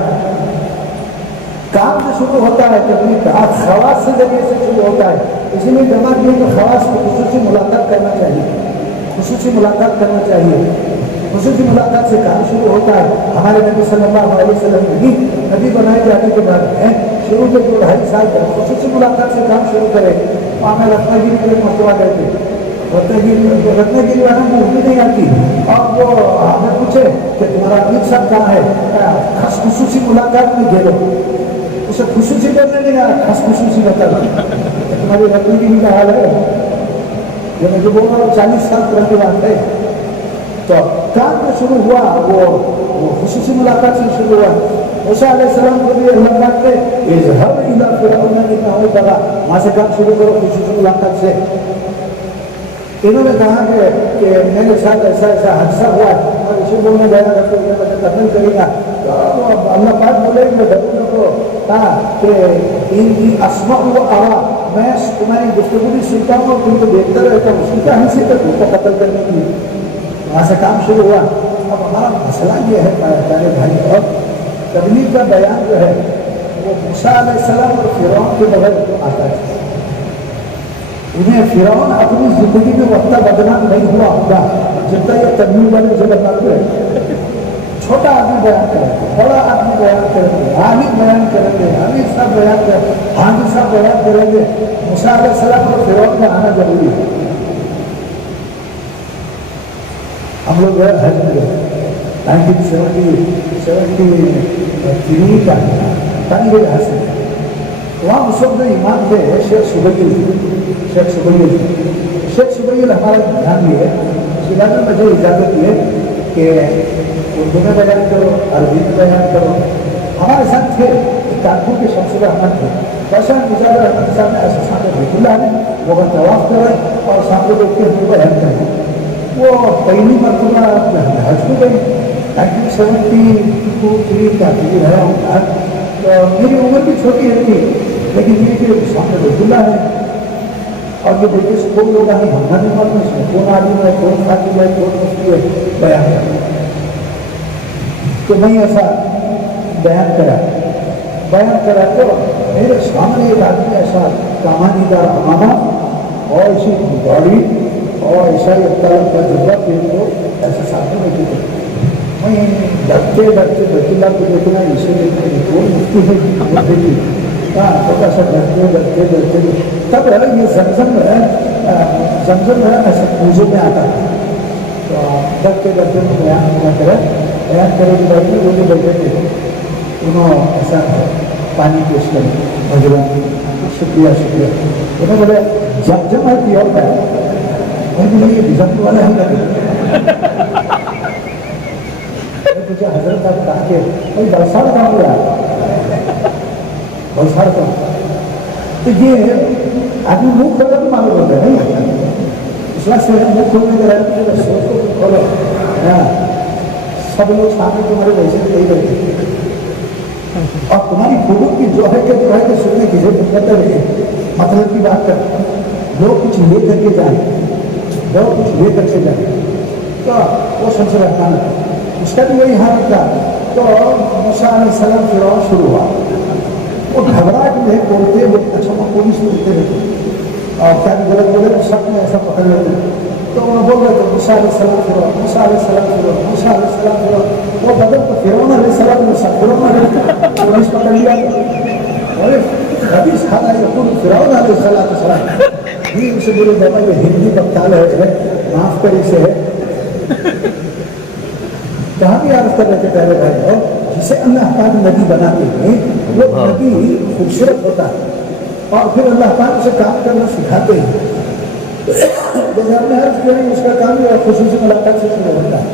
کام سے شروع ہوتا ہے کہ خواص سے ذریعے سے شروع ہوتا ہے. اسی لیے جماعت یہ کہ خواص کو خصوصی ملاقات کرنا چاہیے. خصوصی ملاقات سے کام شروع ہوتا ہے. ہمارے نبی صلی اللہ علیہ وسلم نبی بنائے جانے کے بعد شروع کے 2-2.5 سال تک خصوصی ملاقات سے کام شروع کرے. وہاں میں رتنا گیری کے ایک مرتبہ گئے تھے. رتنا گیری والا کو اردو نہیں آتی اور وہ ہمیں پوچھے کہ تمہارا امیر صاحب کہاں ہے، خصوصی ملاقات میں گھیرو. اسے خصوصی کرنے نہیں آیا، خصوصی بتا تمہاری رتنا گیری کا حال ہے. جو مجھے بول رہا 40 سال پرانی بات ہے. تو کام میں شروع ہوا وہ خصوصی ملاقات سے شروع ہوا. موسیٰ علیہ السلام کو بھی اللہ پاک نے اذهب الى فرعون انه طغى، وہاں سے کام شروع کرو خصوصی ملاقات سے. انہوں نے کہا کہ میرے ساتھ ایسا ایسا حادثہ ہوا اور اسی بولنے گیا تھا تو یہ مجھے قتل کرے گا، تو اللہ پاک بولے کہ ڈرو کو کہا کہ اسمع و ارا، میں تمہاری گفتگو بھی سنتا ہوں اور تم کو دیکھتا رہتا ہوں، اس کی کیا حیثیت ہے تم کو قتل کرنے کی؟ وہاں سے کام شروع ہوا۔ اب ہمارا مسئلہ یہ ہے پیارے بھائی، اور تبلیغ کا بیان جو ہے وہ موسیٰ علیہ السلام اور فرعون کے بغیر آتا ہے۔ انہیں فرعون اپنی زندگی میں وقتہ بدنام نہیں ہوا ہوگا جتنا یہ تبلیغ والے جو بتاتے ہیں۔ چھوٹا آدمی بیان کریں گے، بڑا آدمی بیان کریں گے، عالم بیان کریں گے، حامد صاحب بیان کریں گے، حامد صاحب بیان کریں گے، موسیٰ علیہ السلام اور فرعون میں آنا ضروری ہے۔ ہم لوگ حج میں گئے 1973 کا تنگیر حاصل ہے، وہاں اس وقت جو امام تھے شیخ سبیل ہمارا دھیان لیے، اس کے بعد میں مجھے اجازت دیے کہ اردو میں بیان کرو، عربی میں بیان کرو۔ ہمارے ساتھ تھے کانپور کے شمس الرحمن تھے، بشر مجاز احمد صاحب نے ایسے سامنے بیت اللہ نے وہ طواف کرے اور سامنے دیکھ کے ہم بیان کریں۔ وہ پہلی مرتبہ حج کو گئی 1972-73 کا تجربہ رہا ہوں، تو میری عمر بھی چھوٹی ہے تھی، لیکن یہ کہ سامنے بیت اللہ ہے اور یہ دیکھے سے کوئی لوگ آئی ہماری عمر میں اس میں کون عالم ہے، کون خاتم ہے، کون مفتی ہے، بیان کرنا۔ تو میں ایسا بیان کرا تو میرے سامنے ایک آدمی ایسا کمانی دار ہمارا اور اسی گاڑی اور ایسا ہی طلب کا جذبہ پھر کو ایسے سامنے بیٹھے تھے۔ میں ڈرتے بیت اللہ کو دیکھنا، اسے دیکھنا کون مفتی ہے، تھوڑا سا ڈرتے تب یہ زمزم ہے ایسے پوجے میں آتا ہے، تو ڈرتے میں بیان کرے کہ بیٹھے وہ جو بیٹھے تھے انہوں ایسا پانی پیش کریں بھگوان، شکریہ انہوں بولے جب ہے کہ اور میں بولے یہ بزرگ والا ہی لگے مجھے حضرت آپ کہا کہ بھائی برسات کا ہوا برسات کا، تو یہ آدمی منہ کھولا تو معلوم ہوتا ہے نہیں، اس وقت سے منہ کھولنے کے رہتے ہیں سوچ کو کھولو، سب لوگ سامنے تمہارے ویسے نہیں رہتے اور تمہاری فوٹو کی جو ہے کہ سننے کی ضرورت ہے، مطلب کی بات کر لوگ کچھ لے کر کے جائیں، لوگ کچھ لے کر کے جائیں، تو وہ شمس الرحمن اس کا بھی وہی حال تھا۔ تو موسیٰ علیہ السلام فرعون شروع ہوا، وہ گھبراہٹ میں بولتے اچھا وہ پولیس بولتے رہتے اور کیا غلط بولے تو سب میں ایسا پکڑ لیتے، تو وہ بول رہے تھے موسیٰ علیہ السلام فرعون، موسیٰ علیہ السلام فرعون، موسیٰ علیہ السلام فرعون، وہ بدل تو فرعون علیہ السلام فرعون علیہ پولیس پکڑ لیا، اور حدیث کھانا یقول فرعون علیہ السلام یہ اسے بولے بابا یہ ہندی بکتال ہے، معاف کر اسے ہے۔ کہاں بھی عرض کر رہے تھے پہلے بھائی، جسے اللہ پاک نبی بناتے ہیں وہ نبی خوبصورت ہوتا ہے اور پھر اللہ پاک اسے کام کرنا سکھاتے ہیں، جیسے ہم نے عرض کیا اس کا کام خصوصی ملاقات سے شروع ہوتا ہے۔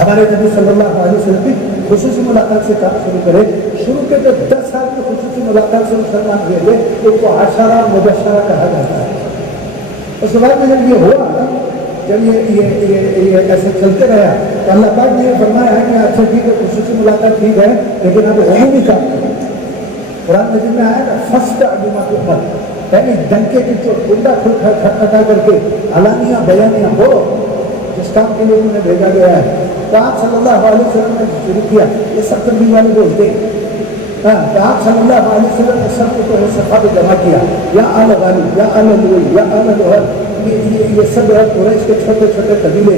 ہمارے نبی صلی اللہ علیہ وسلم بھی خصوصی ملاقات سے کام شروع کرے، شروع کے جو 10 سال کی خصوصی ملاقات سے مسلمان ہوئے تھے ان کو عشرہ مبشرہ کہا جاتا ہے۔ اس کے بعد میں جب یہ ہوا، جب یہ ایسے چلتے رہا تو اللہ پاک نے یہ فرمایا ہے کہ اچھا ٹھیک ہے خصوصی ملاقات ٹھیک ہے لیکن اب عمومی کام قرآن مجید میں آیا نا فسٹ بما تؤمر، یعنی ڈنکے کی جو ٹنڈا کھٹکھٹا کر کے علانیہ بیانیہ ہو جس کام کے لیے انہوں نے بھیجا گیا ہے۔ تو آپ صلی اللہ علیہ وسلم نے شروع کیا، یہ سب تبلیغ والے بولتے ہیں، تو آپ صلی اللہ علیہ وسلم نے سب کو صفحہ پہ جمع کیا، یا آل غالب یا آل لوئی یا آل لوہر، یہ سب قریش کے چھوٹے چھوٹے قبیلے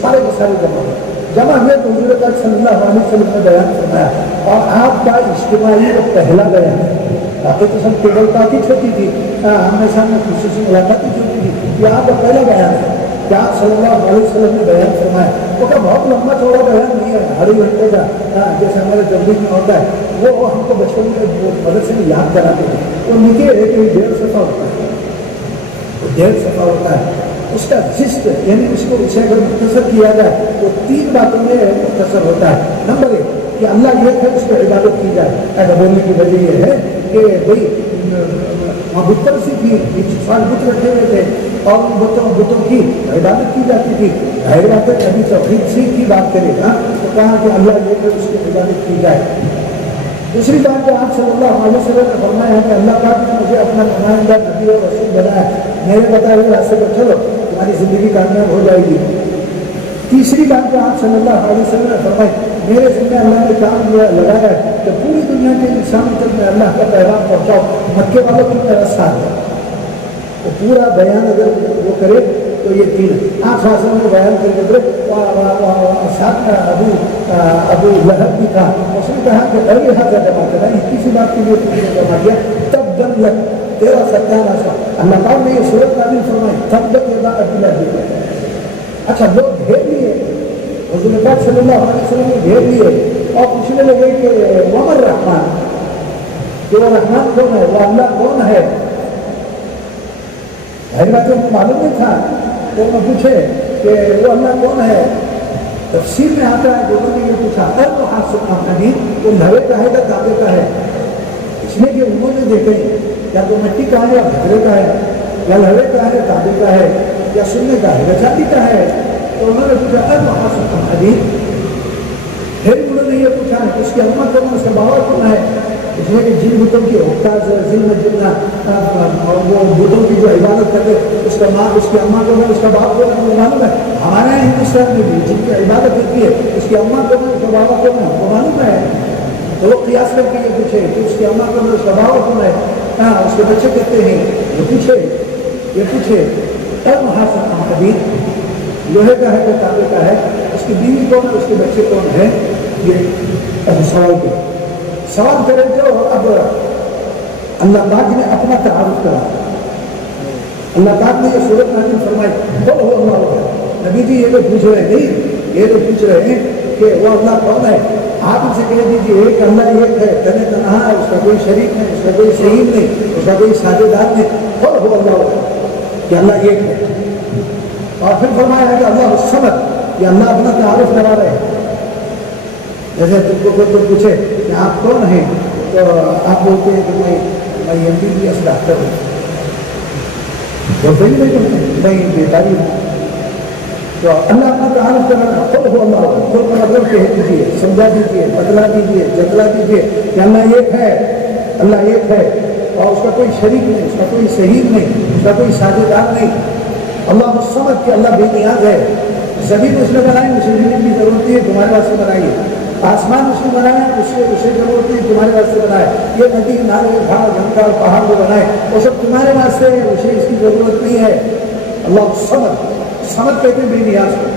سارے کے سارے جمع ہوئے تو حضور پاک صلی اللہ علیہ وسلم نے بیان فرمایا، اور آپ کا اجتماعی پہلا بیان ہے۔ باقی تو سب ٹیبل ٹاکٹ ہوتی تھی، ہمیں سامنے خصوصی ملاقاتیں ہوتی تھی، یہ آپ کا پہلا بیان ہے کہ آپ صلی اللہ علیہ وسلم نے بیان فرمایا۔ وہ کا بہت لمبا چوڑا بیان نہیں ہے، ہر گھنٹے کا، جیسے ہمارے تبلیغ میں ہوتا ہے، وہ ہم کو بچپن میں مدرسے میں یاد کراتے ہیں، وہ لکھے ہے کہ 1.5 صفحہ ہوتا ہے، 1.5 صفحہ ہوتا ہے، اس کا جسٹ یعنی اس کو اسے اگر مختصر کیا جائے تو 3 باتوں میں مختصر ہوتا ہے۔ نمبر 1 کہ اللہ یہ ہے اس کو عبادت کی جائے، ایسا بولنے کی وجہ یہ ہے کہ بھائی وہاں بت پرستی تھی، 20 سال بت رکھے ہوئے تھے اور ان بتوں کی عبادت کی جاتی تھی. ظاہر بات ہے ابھی توحید کی بات کرے گا تو کہا کہ اللہ لے کر اس کی عبادت کی جائے. دوسری بات جو آپ صلی اللہ علیہ وسلم نے فرمایا ہے کہ اللہ پاک نے مجھے اپنا نمائندہ نبی اور رسول بنایا ہے، میرے بتائے ہوئے راستے پر چلو تمہاری زندگی کامیاب ہو جائے گی. تیسری بات جو آپ صلی اللہ علیہ وسلم نے فرمائی، میرے ذمہ اللہ نے کام لگایا ہے کہ پوری دنیا کے انسانوں تک میں اللہ کا پیغام پہنچاؤ. مکے والوں کی میرا ساتھ ہے، وہ پورا بیان اگر وہ کرے تو یہ تین آپ خاصوں میں بیان کر کے ساتھ ابو لہب بھی تھا، اس نے کہا کہ ابھی حاضر جمع کرنا، کسی بات کے لیے جمع کیا تب بن لگ تیرا ستیہ. اللہ تعالیٰ نے یہ صورت نازل فرمائی تب بن لگا ابھی لہب. اچھا لوگ گھیر لیے حضور پاک صلی اللہ علیہ وسلم نے گھیر لیے اور پوچھنے لگے کہ ومن رحمان، کہ وہ رحمان کون ہے، وہ اللہ کون ہے. ہر بات کو معلوم نہیں تھا تو میں پوچھے کہ وہ اللہ کون ہے. تفسیر میں آتا ہے دونوں نے یہ پوچھا وہ لہوے کا ہے یا تانبے کا ہے، اس لیے کہ انہوں نے دیکھے یا تو مٹی کا ہے یا بھدرے کا ہے، یا لہوے کا ہے یا تانبے کا ہے، یا سننے کا ہے یا چاندی کا ہے. تو انہوں نے پوچھا پھر انہوں نے یہ پوچھا کہ اس کی اماں کون ہے، اس کا بابا کون ہے. اس لیے کہ جن بتوں کی اوقات ظلم جتنا وہ بتوں کی جو عبادت کرتے اس کا ماں اس کی اماں کون ہے، اس کا باپ کون ہے، وہ معلوم ہے. ہمارے یہاں ہندوستان میں بھی جن کی عبادت ہوتی ہے اس کی اماں کون ہے، اس کا بابا کون ہے، وہ معلوم ہے. تو وہ قیاس کر کے یہ پوچھے کہ اس کی اماں کون ہے، اس کا بابا کون ہے. ہاں اس کے بچے کہتے ہیں یہ پوچھے تب محاسن حدید لوہے کا ہے کہ تانبے کا ہے، اس کی بیوی کون ہے، اس کے بچے کون ہیں. یہ سوال کرے جو اب اللہ پاک نے اپنا تعارف کرا. اللہ پاک نے یہ صورت نازل فرمائی تو وہ اللہ ہے. نبی جی یہ تو پوچھ رہے نہیں، یہ تو پوچھ رہے ہیں کہ وہ اللہ کون ہے. آپ ان سے کہہ دیجیے ایک اللہ ایک ہے، تنہا ہے، اس کا کوئی شریک نہیں، اس کا کوئی شہید نہیں، اس کا کوئی ساجدار نہیں. تو وہ اللہ ہے کہ اللہ ایک ہے. اور پھر فرمایا ہے کہ اللہ الصمد، یہ اللہ اپنا تعارف کرا رہے ہیں. جیسے تم کو کوئی پوچھے کہ آپ کون ہیں تو آپ بولتے ہیں کہ میں MBBS ڈاکٹر ہوں، بولتے ہی نہیں میں بیکاری ہوں. تو اللہ اپنا تعارف کرا رہا ہے. خود اللہ خود کا مطلب کہہ دیجیے، سمجھا دیجیے، بتلا دیجیے، جتلا دیجیے کہ اللہ ایک ہے، اللہ ایک ہے اور اس کا کوئی شریک نہیں، اس کا کوئی شہید نہیں، اس کا کوئی ساجدار نہیں. اللہ الصمد کہ اللہ بے نیاز ہے. زمین اس نے بنائی، اسے زمین کی ضرورت ہے، تمہارے واسطے بنائی. آسمان اس نے بنایا، اسے ضرورت ہے، تمہارے واسطے بنایا. یہ ندی نالے گھاڑ جنگل پہاڑ کو بنائے وہ سب تمہارے واسطے ہے، اسے اس کی ضرورت نہیں ہے. اللہ الصمد، صمد کہتے ہیں بے نیاز کو.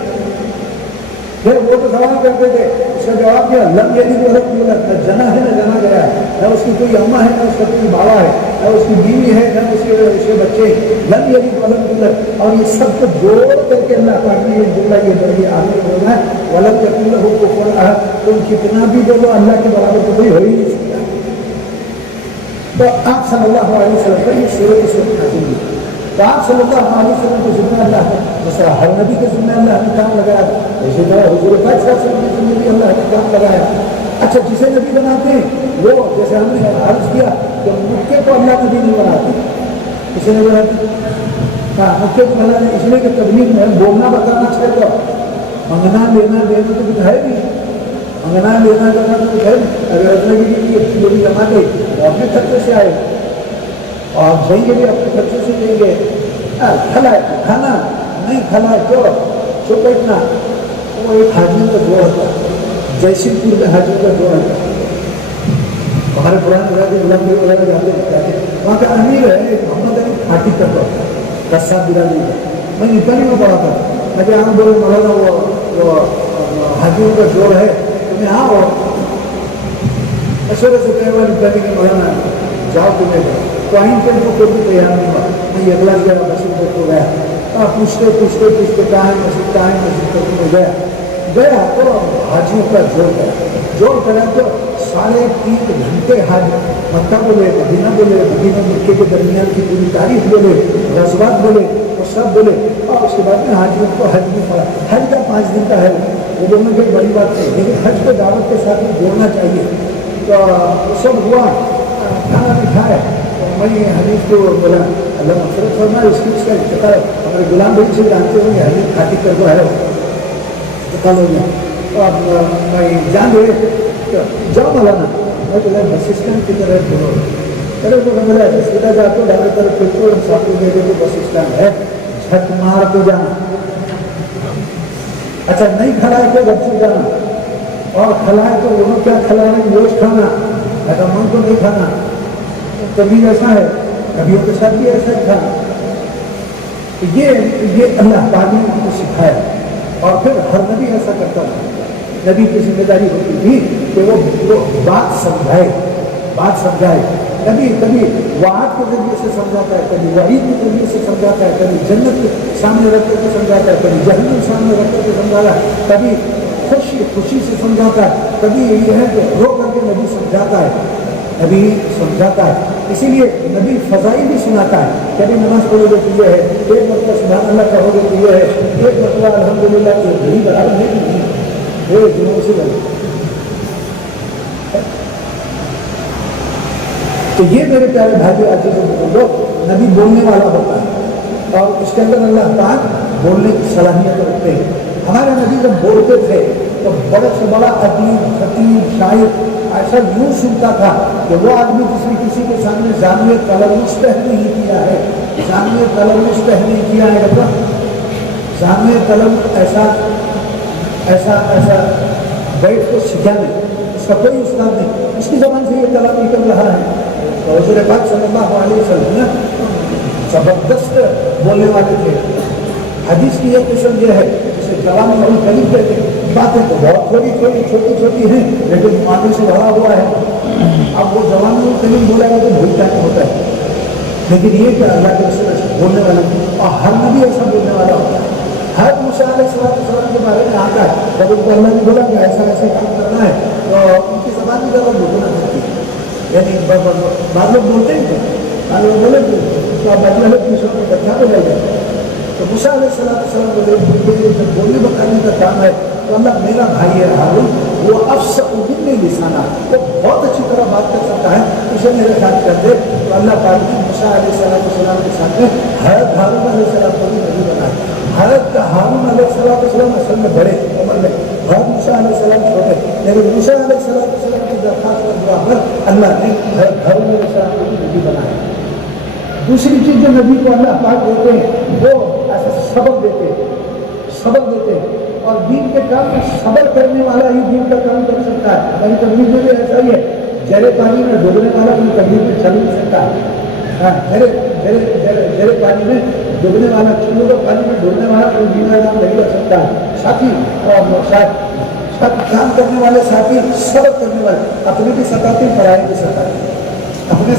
پھر وہ تو سوال کرتے تھے، اس کا جواب دیا لم یلد ولم یولد، نہ جنا ہے نہ جنا گیا ہے، نہ اس کی کوئی اماں ہے نہ اس کا کوئی بابا ہے، نہ اس کی بیوی ہے نہ اس کے بچے. لم یلد ولم یولد. اور یہ سب کو جوڑ کر کے اللہ پاک نے یہ جملہ یہ ذریعے آگے بولنا ہے ولم یکن لہ کفوا احد. تم کتنا بھی بولو اللہ کے برابر تو کوئی ہو ہی نہیں سکتا. تو آپ صلی اللہ علیہ وسلم پر یہ صورت نازل ہوئی. تو آپ صلی اللہ علیہ وسلم کو ذمہ اللہ ہے، جس طرح ہر نبی کے ذمہ اللہ نے کام لگایا، اسی طرح حضور پاک صلی اللہ علیہ وسلم کے ذمہ بھی اللہ نے کام لگایا. اچھا جسے نبی بناتے ہیں وہ جیسے ہم نے عرض کیا کہ مکے کو اللہ نبی نہیں بناتے، کسی نے بناتے. ہاں مکے کو اللہ نے اس لیے کہ تبلیغ میں بولنا بتانا چھوڑ دو. منگنا لینا دینا تو کچھ ہے نہیں، منگنا لینا دینا تو کچھ ہے نہیں. اگر اجنبی کی اپنی بولی جما دے تو اپنے خرچے سے آئے اور جائیں گے بھی اپنے خرچے سے لیں گے. کھلا ہے کھانا نہیں کھلا جو بیٹھنا. وہ ایک حاجیوں کا جوڑ ہوتا ہے، جیسے پور میں حاجیوں کا جوڑ ہوتا ہے. ہمارے پرانے غلامی وغیرہ جاتے ہیں، وہاں کا امیر ہے ایک محمد علی کھاٹی کرتا رسا برادری کا. میں نپالی میں پڑھا تھا. میں کہ ہم بولے مولانا وہ حاجیوں کا جوڑ ہے تمہیں آؤ ایسے سے کہے والے نپالی کے مولانا جاؤ تمہیں جاؤ. تو آئین کے کو کوئی بھی تیار نہیں ہوا. میں اگلا گیا مسجد کو گیا، پوچھتے کہاں مسجد کہاں مسجد کو گیا تو حاجیوں کا جوڑ کرا تو 3.5 گھنٹے حاج مکہ بولے، مدینہ بولے، مدینہ مکے کے درمیان کی پوری تاریخ بولے، غزوات بولے اور سب بولے. اور اس کے بعد میں حاجیوں کو حج بھی پڑا. حج کا 5 دن کا ہے، وہ دونوں کی بڑی بات ہے، لیکن حج کو دعوت کے ساتھ جوڑنا چاہیے. تو سب ہوا، کھانا بھی کھائے، میں حنیف کو بولا اللہ مغفرت فرمائے، اس کی اس کا انتقال ہمارے غلام بھائی سے جانتے ہوں گے، حنیف کھاٹی کر دو ہے انتقال ہو گیا. تو اب میں جان دے جاؤ مولانا، میں بولا بس اسٹینڈ کی طرف بولو، ارے تو میرا سیدھا جا تو ڈاکٹر طرف پیٹرول ساتھ میں دے بس اسٹینڈ ہے، جھٹ مار کے جانا. اچھا نہیں کھڑا ہے تو گھر سے جانا، اور کھلا ہے تو وہ کیا کھلا ہے گوشت کھانا، ایسا من کو نہیں کھانا. کبھی ایسا ہے، کبھی کے ساتھ بھی ایسا ہی کھانا. یہ اللہ پاک نے ان کو سکھایا. اور پھر ہر نبی ایسا کرتا تھا. نبی کی ذمہ داری ہوتی تھی کہ وہ بات سمجھائے. کبھی وعد کے ذریعے سے سمجھاتا ہے، کبھی وعید کے ذریعے سے سمجھاتا ہے، کبھی جنت کے سامنے رکھ کر کے سمجھاتا ہے، کبھی جہنم سامنے رکھ کر کے سمجھاتا ہے، کبھی خوشی سے سمجھاتا ہے، کبھی یہ ہے کہ رو کر کے نبی سمجھاتا ہے. اسی لیے نبی فضائی بھی سناتا ہے. کبھی نماز پڑھو گے تو یہ ہے، ایک مرتبہ سبحان اللہ کہو گے تو یہ ہے، ایک مرتبہ الحمدللہ کی بڑی برابر نہیں یہ دنوں سے لگے. تو یہ میرے پیارے بھائی عزیزو، نبی بولنے والا ہوتا ہے اور اس کے اندر اللہ پاک بولنے کی صلاحیت رکھتے ہیں. ہمارے نبی جب بولتے تھے تو بڑے سے بڑا ادیب خطیب شاعر ایسا یوں سنتا تھا کہ وہ آدمی جس نے کسی کے سامنے جامع تلمس نہیں کیا ہے، جامع تلمس نہیں کیا ہے، جامع تلمس ایسا بیٹھ کو سیکھا نہیں، اس کا کوئی استاد نہیں، اس کی زبان سے یہ کلام نکل رہا ہے. حضور پاک صلی اللہ علیہ وسلم زبردست بولنے والے تھے. حدیث کی ایک قسم یہ ہے جسے جوان اور قریب کہتے ہیں. باتیں تو بہت چھوٹی ہیں لیکن معنی سے بھرا ہوا ہے. اب وہ جوان اور قریب بولا ہے تو بھول جانا ہوتا ہے، لیکن یہ کہ اللہ کے رسول بولنے والا اور ہر نبی ایسا بولنے والا ہوتا ہے. ہر موسیٰ علیہ السلام کے بارے میں آتا ہے جب ان کو اللہ نے بولا کہ ایسا کام کرنا ہے تو ان کی زبان کی طرف بولنا چاہتی ہے. یعنی بعض لوگ بولتے ہیں بعض لوگ بولے تو اب اللہ کی سب کو بچا بولا جائے. تو موسیٰ علیہ السلام بولے جب بولنے بتانے کا کام ہے تو اللہ میرا بھائی ہے ہارون، وہ افصح منی لسانا، وہ بہت اچھی طرح بات کر سکتا ہے، اسے میرے ساتھ کر دے. تو اللہ پاک نے موسیٰ علیہ السلام کے ساتھ میں حضرت ہارون علیہ السلام کو بھی نبی بنایا. حضرت ہارون علیہ السلام اصل میں بڑے عمر میں، حضرت موسیٰ علیہ السلام چھوٹے، لیکن موسیٰ علیہ السلام کی درخواست پر برابر اللہ نے حضرت ہارون علیہ السلام کو بھی نبی بنایا. دوسری چیز جو نبی کو اللہ پاک دیتے ہیں وہ ایسے سبق دیتے ہیں اور دین کے کام میں صبر کرنے والا ہی دین کا کام کر سکتا ہے. ہماری تبلیغ میں بھی ایسا ہی ہے، گہرے پانی میں ڈوبنے والا کوئی تبلیغ میں چل نہیں سکتا. گہرے پانی میں ڈوبنے والا، چلو کا پانی میں ڈوبنے والا کوئی دین کا کام نہیں کر سکتا. ساتھی اور کام کرنے والے ساتھی، صبر کرنے والے، اپنے بھی ستاتے پڑھائی بھی ستاتے. اپنے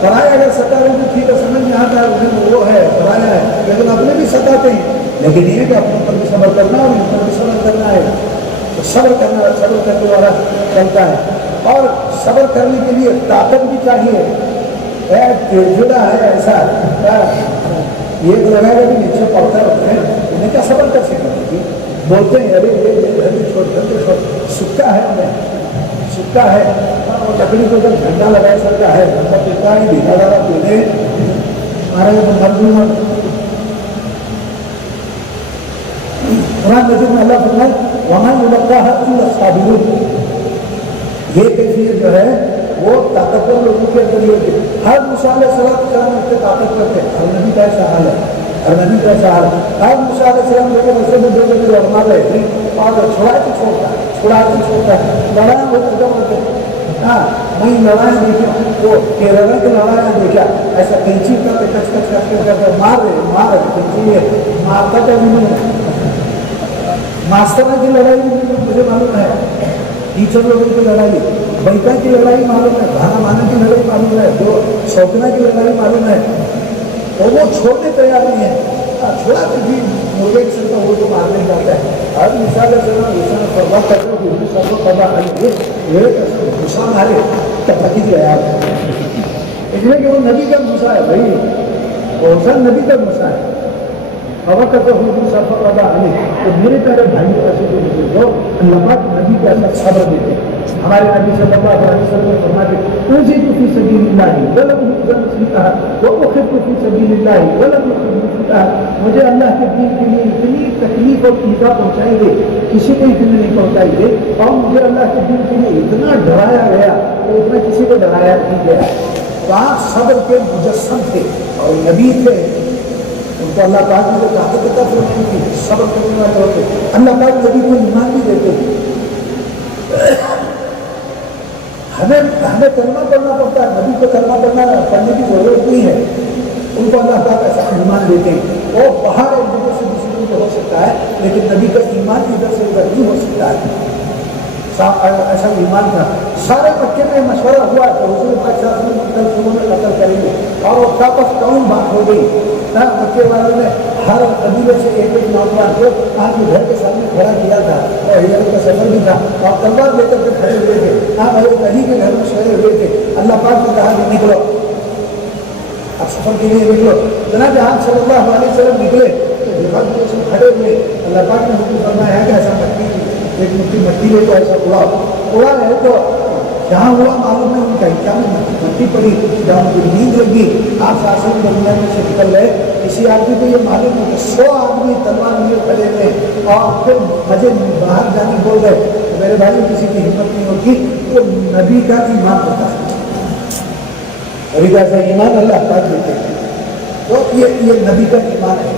پڑھائی اگر ستا رہے تو ٹھیک ہے، سمجھ میں آتا ہے وہ ہے پڑھایا ہے، لیکن اپنے بھی ستاتے ہیں. لیکن یہ کہ اپنے پر بھی صبر کرنا اور ان پر بھی صبر کرنا ہے. تو صبر کرنے والا چلتا ہے. اور صبر کرنے کے لیے طاقت بھی چاہیے. جڑا ہے ایسا یہ لگائے گا کہ نیچے پڑتا رہتا ہے، انہیں کیا صبر کر سکتے بولتے ہیں ارے یہ چھوڑ سکتا ہے اور لکڑی کو جب جھنڈا لگائے سکتا ہے پیتا ہے بھیگا ڈالا پینے ہمارے مرضی. قرآن مجید میں اللہ فرمائے وہاں ملکہ الصابرون، یہ کیفیت جو ہے وہ طاقتور لوگوں کے اندر ہوتی ہے. ہر موسیٰ علیہ السلام اس سے طاقتور تھے. ہر نبی کا ایسا حال ہے. ہر موسیٰ علیہ السلام لوگوں رسے میں دو جگہ لڑما رہے تھے اور چھڑاتے چھوڑتا ہے لڑایا وہ ختم ہوتے. ہاں میں لڑایا دیکھا وہ کیرلا کی لڑایا دیکھا ایسا کینچی کا کچ مار رہے کینچی مارتا تو نہیں. ماسٹر کی لڑائی مجھے معلوم ہے، ٹیچر لوگوں کی لڑائی، بینکا کی لڑائی معلوم ہے، کھانا مانا کی لڑائی معلوم ہے، جو شوقنا کی لڑائی معلوم ہے، اور وہ چھوڑنے تیار نہیں ہے. چھوڑا تو بھی مرغے کے سر کا وہ تو مارنے جاتا ہے. ہر مثال فرما کرتے ہیں سب کو پتا غصہ مارے پتی گیا. اس لیے کہ وہ نبی کا غصہ ہے بھائی، وہ نبی کا غصہ ہے. ہوا کرتے حضور صلی اللہ علیہ وسلم. تو میرے پیارے بھائی ایسے جو اللہ پاک نبی کے اندر صبر دیتے ہیں. ہمارے نبی صلی اللہ علیہ وسلم نے فرمایا اوذیت فی سبیل اللہ ولم اؤذ مسلمہ واخذت فی سبیل اللہ ولم اخذ مسلمہ، مجھے اللہ کے دین کے لیے اتنی تکلیف اور ایذا پہنچائی گئی، کسی کو اتنی نہیں پہنچائی گئی، اور مجھے اللہ کے دین کے لیے اتنا ڈرایا گیا تو اتنا کسی کو ڈرایا نہیں گیا۔ وہاں صبر کے مجسم تھے اور نبی تھے، ان کو اللہ پاک نے طاقت عطا فرمائی تھی، صبر کرنے والے ہوتے، اللہ پاک نبی کو ایمان بھی دیتے تھے۔ ہمیں کلمہ پڑھنا پڑتا ہے، نبی کو کلمہ پڑھنے کی ضرورت نہیں ہے، ان کو اللہ پاک ایسا ایمان دیتے ہیں۔ وہ باہر ایک جگہ سے دوسری جگہ ہو سکتا ہے، لیکن نبی کا ایمان ادھر سے ادھر نہیں ہو سکتا ہے، ایسا ایمان تھا۔ سارے مکے میں مشورہ ہوا کہ حضور پاک صلی اللہ علیہ وسلم کل صبح میں قتل کریں گے، اور وہ واپس کون بات ہو گئی، مکے والوں نے ہر قبیلے سے ایک ایک نوجوان کو آپ کے گھر کے سامنے کھڑا کیا تھا، اور ہجرت کا سفر بھی تھا، اور تلوار لے کر کے کھڑے ہوئے تھے، آپ حضرت علی کے گھر میں شہرے ہوئے تھے۔ اللہ پاک نے کہا کہ نکلو، اب سفر کے لیے نکلو۔ جناب آپ صلی اللہ علیہ وسلم نکلے تو جہاد کے اس میں کھڑے ہوئے، اللہ پاک نے حکم فرمایا ہے کہ ایسا مٹی ایک مٹی لے تو ایسا اڑا ہے، تو جہاں ہوا معلوم ہے ان کا کیا مٹی پڑی، جہاں ان کی نیند لگی، آپ شاسن درمیان میں سے نکل رہے، کسی آدمی کو یہ معلوم ہے کہ 100 آدمی تلوار لیے کھڑے ہوئے اور پھر مجھے باہر جانے بول گئے، تو میرے بھائی کسی کی ہمت نہیں ہوتی، وہ نبی کا ایمان ہوتا ہے، نبی کا ایسا ایمان اللہ پاک دیتے ہیں، تو یہ نبی کا ایمان ہے۔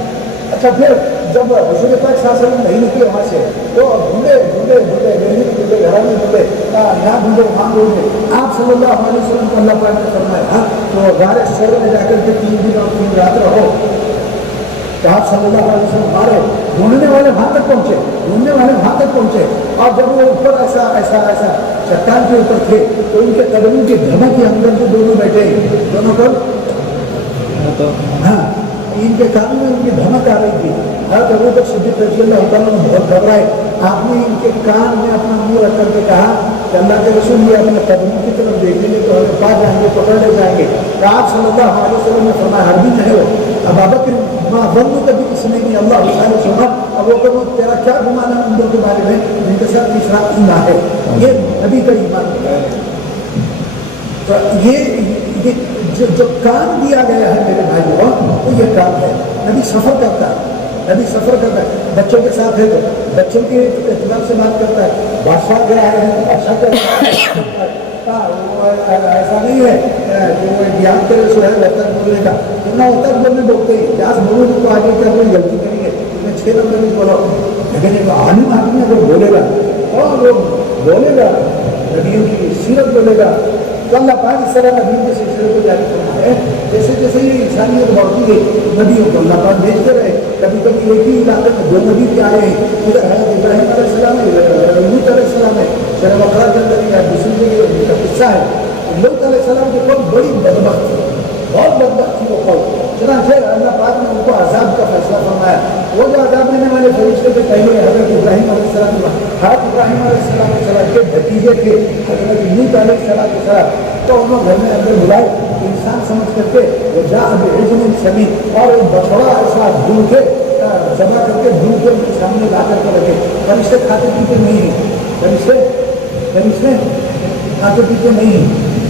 اچھا پھر جب حضور پاک صلی اللہ علیہ وسلم نہیں نکلے وہاں سے تو ڈھونڈے گھر میں ڈھونڈے، یہاں ڈھونڈے وہاں ڈھونڈے، آپ صلی اللہ علیہ وسلم کو اللہ پاک نے فرمایا تو غار سور میں جا کر کے 3 دن اور 3 رات رہو، کہ آپ صلی اللہ علیہ وسلم مارے، ڈھونڈنے والے وہاں تک پہنچے، اور جب وہ اوپر ایسا چٹان کے اوپر تھے تو ان کے قدموں کی دھمک کے اندر جو دونوں بیٹھے، دونوں کو ہاں ان کے کانوں میں ان کی دھمک آ رہی تھی، حضرت ابوبکر صدیق رضی اللہ تعالیٰ نے بہت گھبرائے، آپ نے ان کے کان میں اپنا منہ رکھ کر کے کہا کہ اللہ کے رسول یہ اپنے قدموں کی طرف دیکھیں گے تو ہمیں پا جائیں گے، پکڑ لے جائیں گے، تو آپ صلی اللہ علیہ وسلم نے فرمایا ہرگز نہیں ہو، اب ابوبکر بندوں کبھی کسی نے نہیں، اللہ تعالیٰ سنا، اب وہ کہ تیرا کیا گمان ہے ان دو کے بارے میں، جن کے ساتھ تیسرا ایمان ہے، یہ نبی کا ایمان ہوتا ہے۔ تو یہ جو کام دیا گیا ہے میرے بھائیوں، وہ یہ کام ہے، نبی سفر کرتا ہے، بچوں کے ساتھ ہے تو بچوں کے اعتبار سے بات کرتا ہے، بادشاہ کے آئے ہیں تو بادشاہ کا ایسا نہیں ہے کہ وہ گیان کے رسول ہے وطن بولنے کا، اتنا وطن بولنے بولتے ہیں، جہاز بولوں تو آگے کیا کوئی غلطی کریں گے، میں 6 نمبر میں بولا، لیکن ایک عالم آدمی اگر بولے گا اور وہ بولے گا نبیوں کی سیرت بولے گا، تو اللہ پاک اس طرح نبیوں کے سلسلے کو جاری کرنا ہے، جیسے جیسے یہ انسانیت بڑھتی گئی نبیوں کو اللہ پاک بھیجتے رہے، کبھی کبھی ایک ہی علاقے میں 2 نبی بھی آئے ہیں، ادھر حضرت ابراہیم علیہ السلام ہے، لوط علیہ السلام ہے، سورہ بقرہ کے اندر یہ دوسری جگہ ان کا قصہ ہے، لوط علیہ السلام کی قوم بڑی بدبخت تھی، بہت بدبخت تھی وہ قوم، چنانچہ اللہ پاک نے ان کو عذاب کا فیصلہ فرمایا، وہ جو عذاب دینے والے فرشتے کے پہلے حضرت ابراہیم علیہ السلام کے بھتیجے تھے حضرت لوط علیہ السلام، تو انہوں گھر میں اندر بلائے انسان سمجھ کر کے وہ جا عجل سمیع، اور ایک بچڑا ایسا ڈھونڈ کے جمع کر کے ڈھونڈ کے ان کے سامنے لا کر کے رکھے، فرشتے کھاتے پیتے نہیں ہیں، فرشتے کھاتے پیتے نہیں ہیں،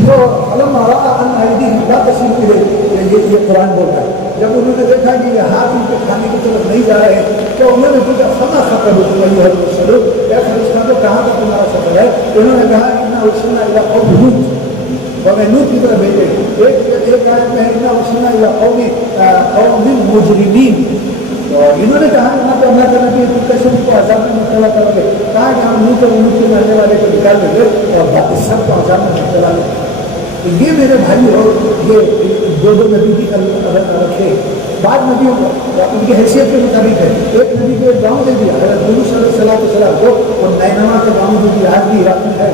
تو علم ان ایدیہم لا تصل الیہ، یہ قرآن بولتا ہے، جب انہوں نے دیکھا کہ یہ ہاتھ ان کے کھانے کی طرف نہیں جا رہے ہیں تو انہوں نے پوچھا فما خطبکم ایھا المرسلون، اے فرشتوں کو کہاں تک تمہارا سفر ہے؟ انہوں نے کہا انا ارسلنا الی قوم لوط، اور میں لوط کی طرف بھیجے، ایک آیت میں انا ارسلنا الی قوم مجرمین، تو انہوں نے کہا نہ تو اللہ تعالیٰ کی کیسے ان کو عذاب میں مبتلا کرو گے، کہا کہ ہم لوط اور لوط کے مرنے والے کو نکال دیں گے اور باقی سب کو عذاب میں مبتلا لیں گے۔ تو یہ میرے بھائی ہو، یہ 2 نبی کی الگ رکھے، بعض نبیوں کو ان کی حیثیت کے مطابق ہے، ایک نبی کو ایک گاؤں دے دیا حضرت یونس علیہ السلام کو، اور نینوا کے گاؤں دے دیا، آج بھی عراق میں ہے۔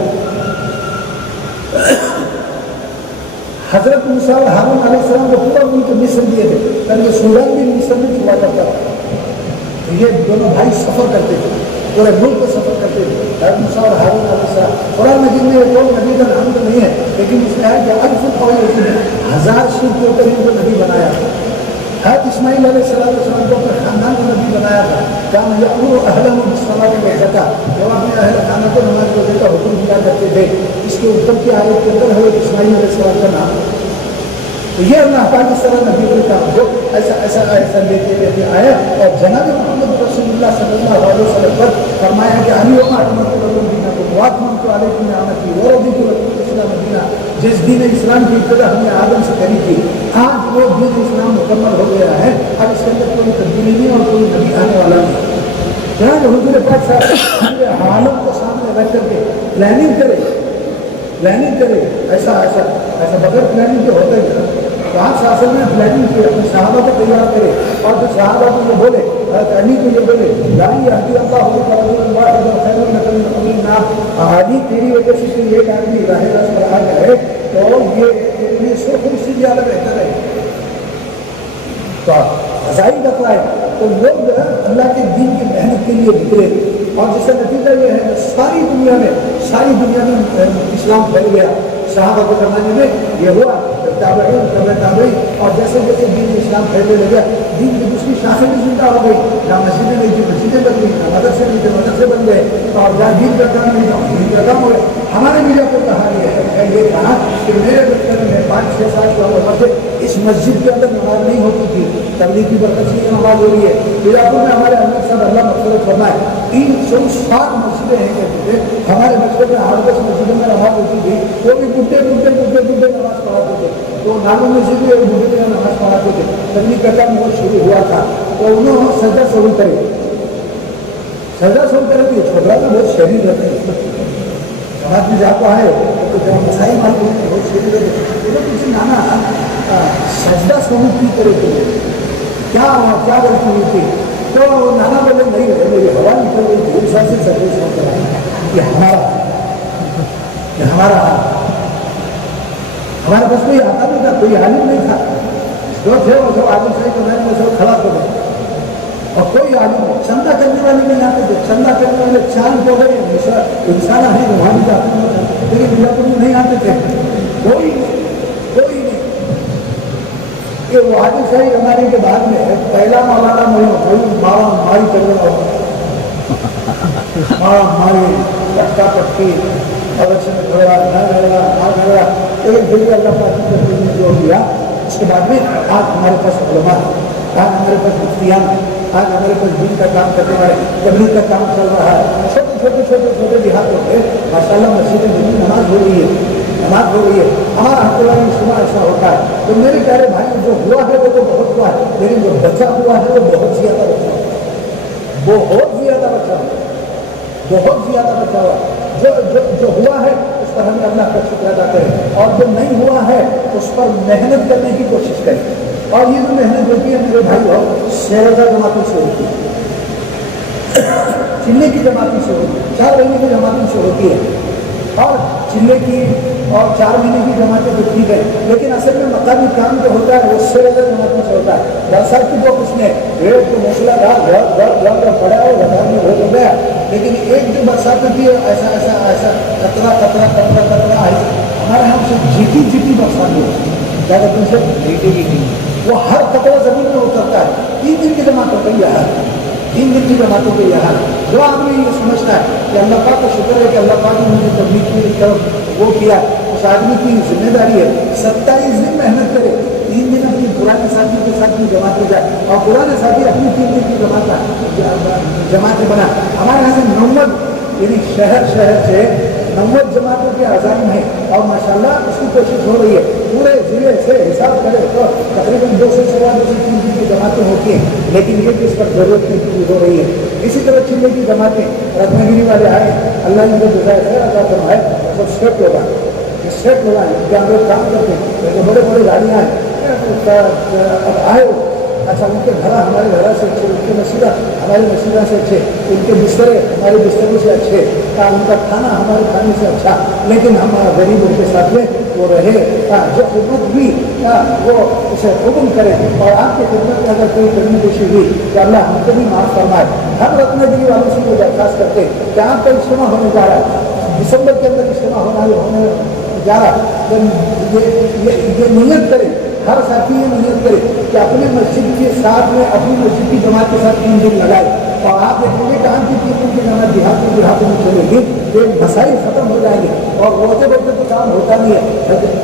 حضرت موسیٰ اور ہارون علیہ السلام کو پورا ملک مصر دیے تھے، تاکہ سودان بھی مصر میں چھوا کرتا تھا، یہ دونوں بھائی سفر کرتے تھے، پورے ملک کو سفر کرتے تھے، حضرت موسیٰ اور ہارون علیہ السلام۔ قرآن مجید میں کوئی نبی کا نام تو نہیں ہے، لیکن اس میں ہے کہ 1000 شیر کے اوپر ان کو نبی بنایا۔ حضرت اسماعیل علیہ السلام کو اپنے خاندان انسان کو نبی بنایا تھا. کام یأمر اہلہ بالصلاۃ والزکاۃ، وہ اپنے اہل خانہ کو نماز روزے کا حکم دیا کرتے تھے. اس کے اوپر کی آیت کے اندر حضرت اسماعیل علیہ السلام کا نام. تو یہ اللہ پاک اس طرح نبی کے کام جو ایسا لیتے آیا. اور جناب محمد رسول اللہ صلی اللہ علیہ وسلم پر فرمایا کہ الیوم اکملت لکم دینکم واتممت علیکم نعمتی ورضیت لکم الاسلام دینا. جس دین اسلام کی ابتدا ہم نے آدم سے کری تھی، آج وہ دین اسلام مکمل ہو گیا ہے. اب اس کے اندر کوئی تبدیلی نہیں اور کوئی نبی آنے والا نہیں. جہاں حضور پاک صاحب حالت کو سامنے رکھ کر کے پلاننگ کرے ایسا بغیر پلاننگ کے ہوتا ہی نہیں. تو آپ شاثر میں پلاننگ کی اپنے صحابہ کو تیار کرے اور جو صحابہ کو یہ بولے، علی کو یہ بولے لائی یہدی اللہ علی تیری وجہ سے کوئی ایک آدمی راہ راست پر آ جائے تو یہ سو خود سے زیادہ بہتر ہے. تو فضائی بتائے تو لوگ اللہ کے دین کی محنت کے لیے نکلے اور جس کا نتیجہ یہ ہے کہ ساری دنیا میں اسلام پھیل گیا. صحابہ کے زمانے میں یہ ہوا، تابعین اور جیسے جیسے دین اسلام پھیلنے لگا، دین کی دوسری شاخیں بھی زندہ ہو گئی. جہاں مسجدیں نہیں تھی مسجدیں بن گئی، جہاں مدرسے نہیں تھے مدرسے بن گئے، اور جہاں دین کا کام نہیں تھا دین کا کام ہوئے. ہمارے میڈیا کو کہا یہ کہا کہ میرے بچپن میں 5-6 سال کی عمر سے اس مسجد کے اندر نماز نہیں ہوتی تھی. تبلیغ کی برکت سے یہ نماز ہو رہی ہے. بیجاپور میں ہمارے امیر صاحب اللہ مغفرت فرمائے 360 مسجدیں ہیں کہتے تھے. ہمارے بچپن میں 8-10 مسجدوں میں نماز ہوتی تھی. وہ بھی بڈھے نماز پڑھاتے تھے. تو نالوں میں سے بھی ایک بڈھے نماز پڑھاتے تھے. تبلیغ کا کام وہ شروع ہوا تھا تو انہوں نے سجدہ شروع کرے تھی. چھوٹا تو بہت شہری رہتے ہیں سماج میں جا پائے تو جب مسائل معلوم ہوتے بہت شہری رہتے ہیں. کسی نانا سجدہ شروع کی کرے تھے کیا غلطی ہوئی تھی؟ تو نانا بولے نہیں رہے میری ہوا نکل گئی تھی انسان سے سجدے شروع کرا. یہ ہمارا ہمارے پاس کوئی آتا نہیں تھا، کوئی عالم نہیں تھا. جو تھے وہ سب عالم صاحب کے میں سب کھڑا کر گئے اور کوئی عالم چندہ کرنے والے نہیں آتے تھے. چندہ کرنے والے چاند ہو گئے انسان ہے وہاں بھی جاتے ہیں لیکن بیجاپور میں نہیں آتے تھے. کوئی نہیں. یہ وہ عالم صاحب ہمارے کے بعد میں پہلا مولانا ماری کرنے والا ماری پٹکا پٹکی الیکشن میں گھڑا نہ گھڑا لیکن پھر بھی اللہ پاک نے جو دیا. اس کے بعد میں آج ہمارے پاس علماء ہیں، آج ہمارے پاس مفتیان ہیں، آج ہمارے پاس دین کا کام کرنے والے تبلیغ کا کام چل رہا ہے. چھوٹے دیہاتوں پہ ماشاء اللہ مسجد میں نماز ہو رہی ہے. ہمارا حق اللہ اجتماع ایسا ہوتا ہے. تو میرے پیارے بھائی جو ہوا ہے وہ تو بہت ہوا ہے لیکن جو بچہ ہوا ہے وہ بہت زیادہ بچہ ہوا. جو ہوا ہے اس پر ہمیں اللہ کا شکر ادا کریں اور جو نہیں ہوا ہے اس پر محنت کرنے کی کوشش کریں. اور یہ جو محنت ہوتی ہے میرے بھائی ہو شہرزہ جماعتوں سے ہوتی ہے، چلے کی جماعتوں سے ہوتی ہے، 4 مہینے کی جماعتوں سے ہوتی ہے. اور چلے کی اور 4 مہینے کی جماعتیں تو ٹھیک ہے لیکن اصل میں مقامی کام جو ہوتا ہے وہ شہرزہ جماعتوں سے ہوتا ہے. دراصل کی جو کچھ نے ریٹ کو موسلا دار پڑا ہے لگا میں ہو گیا لیکن ایک جو برسات ہوتی ہے ایسا کترا ہمارے یہاں سے جھیٹی برسات ہوتی ہے. کیا کہتے ہیں سر؟ وہ ہر قطرہ زمین میں اترتا ہے. 3 دن کی جماعت ہوتا ہے 3 دن کی جماعتوں کے یہاں جو آدمی یہ سمجھتا ہے کہ اللہ پاک کا شکر ہے کہ اللہ پاک نے مجھے تبلیغ کی طرف وہ کیا، اس آدمی کی ذمہ داری ہے 27 دن محنت کرے. 3 دن اپنی پرانے ساتھیوں کے ساتھ جماعت ہو جائے اور پرانے ساتھی اپنی 3 دن کی جماعتیں بنا. ہمارے یہاں سے 90 یعنی شہر سے 90 جماعتوں کے عزائم ہیں اور ماشاءاللہ اس کی کوشش ہو رہی ہے. پورے ضلع سے حساب کرے تو تقریباً 200-250 کی جماعتیں ہوتی ہیں لیکن یہ کہ اس پر ضرورت نہیں پوری ہو رہی ہے. اسی طرح چلے کی جماعتیں رتنا گیری والے آئے، اللہ نے جو جزائے خیر عطا فرمائے وہ سیٹ ہوگا ان کے اندر کام کرتے ہیں جو بڑے گاڑیاں ہیں اب آئے ہو. اچھا ان کے گھر ہمارے گھر سے اچھے، ان کے مسجدہ ہماری مسجدہ سے اچھے، ان کے بسترے ہمارے بستروں سے اچھے، ان کا کھانا ہمارے کھانے سے اچھا. لیکن ہم غریبوں کے ساتھ میں وہ رہے جو خدمت بھی وہ اسے حکم کرے اور آپ کی خدمت میں اگر کوئی کمی پیشی ہوئی تو اللہ ہم کو بھی معاف فرمائے. ہم رتنا گیری والوں سے وہ درخواست کرتے کہ آپ کا اجتماع ہونے جا رہا ہے دسمبر کے اندر اجتماع ہونے جا رہا ہے تو یہ نیت کریں ہر ساتھی یہ نیت کرے کہ اپنے مسجد کے ساتھ میں اپنی مسجد کی جماعت کے ساتھ 3 دن لگائے، اور آپ دیکھیں گے کہاں کی 3 دن کی جماعت دیہاتوں میں چلے گی تو مسائل ختم ہو جائیں گے، اور روتے روتے تو کام ہوتا نہیں ہے،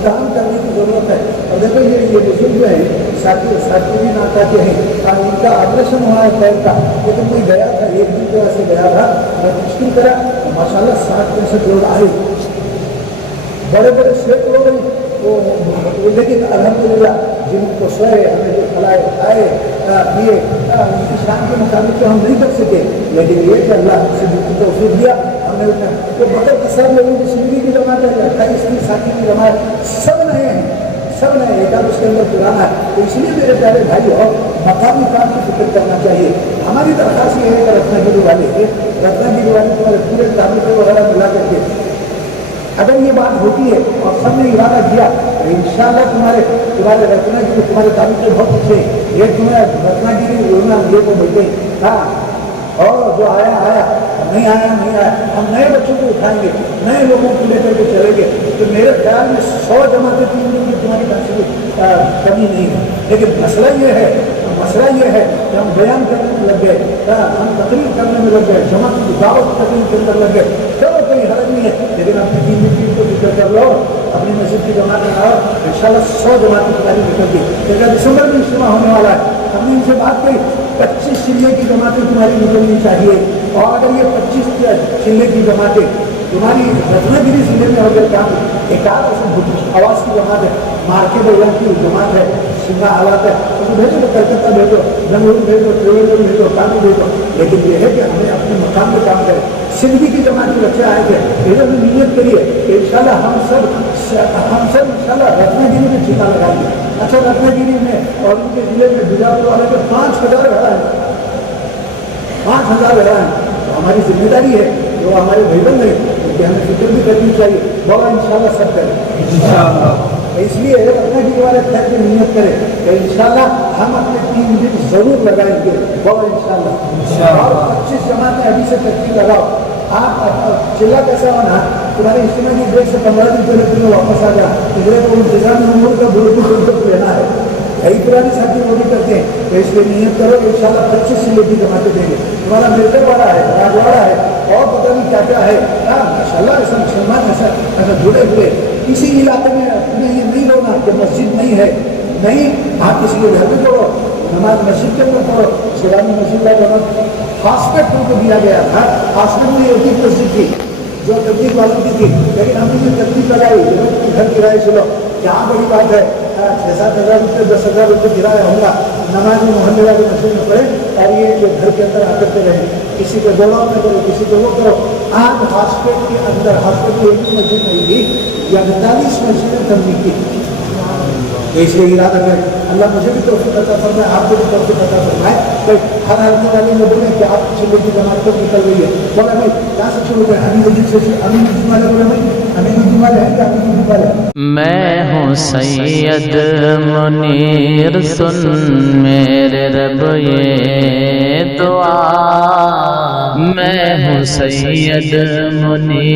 کام کرنے کی ضرورت ہے۔ اور دیکھو یہ بزرگ جو ہے ساتھی بھی ناتا کے ہیں، ان کا آپریشن ہوا ہے پیر کا، لیکن میں گیا تھا 1 دن کے واسطے گیا تھا، میں مشکل کرا ماشاء اللہ 60-65 لوگ آئے، بڑے بڑے شیخ لوگ ہیں وہ، لیکن الحمدللہ جن کو سوئے ہمیں جو کھلائے کھائے پیے ان کی شان کے مطابق تو ہم نہیں کر سکے، لیکن یہ کہ اللہ سے توفیق دیا ہم نے تو مطلب کہ سب لوگوں کی زندگی کی جماعت ہے، 28 ساتھی کی جماعت سب نئے ہیں، سب نئے، ایک اس کے اندر پرانا ہے، تو اس لیے میرے پیارے بھائی اور مقامی کام کی فکر کرنا چاہیے۔ ہماری درخواست یہ ہے کہ رتنا گیری والے تمہارے پورے تعلق وغیرہ ملا کر کے اگر یہ بات ہوتی ہے اور سب نے ارادہ کیا تو انشاءاللہ تمہارے رتنا گیری تمہارے تعلق بہت اچھے ہیں، یہ تمہیں رتنا گیری رونا یہ کو ملتے ہاں، اور جو آیا نہیں آیا ہم نئے بچوں کو اٹھائیں گے، نئے لوگوں کو لے کر کے چلیں گے، تو میرے خیال میں 100 جماعتیں 3 دن کی تمہاری پاس کمی نہیں ہے، لیکن مسئلہ یہ ہے کہ ہم بیان کرنے میں لگ گئے، ہم تقریر کرنے میں لگ گئے، جماعت کی دعوت تقریر کے اندر لگ گئے، چلو کوئی حرج نہیں ہے، لیکن اپنی 3 دن کو ذکر کر لو، اپنی مسجد کی جماعت آؤ، انشاءاللہ 100 جماعتیں تمہاری نکل گئی، لیکن دسمبر میں اجتماع ہونے والا ہے، ہم نے ان سے بات کی 25 چلے کی جماعتیں تمہاری نکلنی چاہیے، اور اگر یہ 25 چلے کی جماعتیں تمہاری رتنا گیری ضلع میں اگر کام ایک آواز کی جماعت ہے، مارکے بولنے کی جماعت ہے، سنگا حالات ہے، تو بھیجو، کلکتہ بھیجو، بنگلور بھیجو، تریویندر بھیجو، کانپور بھیجو، لیکن یہ ہے کہ ہمیں اپنے مقام پہ کام کریں۔ سندھی کی جماعت کے بچے آئے تھے، ادھر بھی نیت کریے کہ انشاءاللہ ہم سب انشاءاللہ رتنا گیری میں ٹھیکا لگائیں گے۔ اچھا رتنا گیری میں اور ان کے ضلع میں بیجاپور والے میں 5000 گھر ہیں، 5000 گھر ہیں، تو ہماری ذمہ داری ہے جو ہمارے بھائی بہن ہیں کہ ہمیں فکر بھی کرنی چاہیے، بابا انشاءاللہ سب کریں انشاءاللہ۔ اس لیے رتنا گیری والے خیر میں نیت کریں کہ انشاءاللہ ہم اپنے 3 دن ضرور لگائیں گے، بابا انشاءاللہ۔ اور 25 جماعتیں ابھی سے ترتیب لگاؤ، آپ چلا کیسا ہونا تمہارے اجتماع کی ڈیٹ سے 15 دن پہلے تمہیں واپس آ جا، پچھلے کو انتظامی امور کا بروک لینا ہے، کئی پرانی ساتھی وہ بھی کرتے ہیں، تو اس لیے نیت کرو کہ انشاءاللہ 25 چلے کی جماعتیں دیں گے، تمہارا مرکر والا ہے، راجواڑا ہے، اور پتہ نہیں کیا کیا ہے، ماشاءاللہ ایسا مسلمان ایسا جڑے ہوئے اسی علاقے میں تمہیں یہ نہیں رونا کہ مسجد نہیں ہے، نہیں، آپ کسی کے گھر میں پڑھو، نماز مسجد کے اندر پڑھو، سیرانی مسجد کا بنا ہاسپٹل کو دیا گیا تھا، ہاسپٹل میں ایک ہی مسجد تھی جو تبلیغ والوں کی تھی، لیکن ہم نے یہ ترتیب لگائی گھر کرائے چلو، کیا بڑی بات ہے، 6-7 ہزار روپئے 10 ہزار روپئے کرایہ ہوگا، نماز محلے والے مسجد میں پڑھے اور یہ جو گھر کے اندر آ کرتے رہے، کسی کو دوڑا نہ کرو، کسی کو وہ کرو۔ آج ہاسپٹل کے اندر ہاسپٹل ایک ہی مسجد نہیں تھی، 48 مسجدیں تبلیغ کی، تو اس لیے ارادہ کریں، اللہ مجھے بھی توفیق عطا فرمائے، آپ کو بھی توفیق عطا فرمائے، تو ہر حالت والے میں بولیں کہ آپ چلے کی جماعت کو نکل رہی ہے، بولا بھائی کہاں سے شروع کریں، امین الدین سے، امین الدین والے بولے بھائی امین الدین والے ہیں کہ امین الدین والے ہیں؟ میں ہوں سید منیر، سن میرے رب یہ دعا، میں ہوں سید منیر۔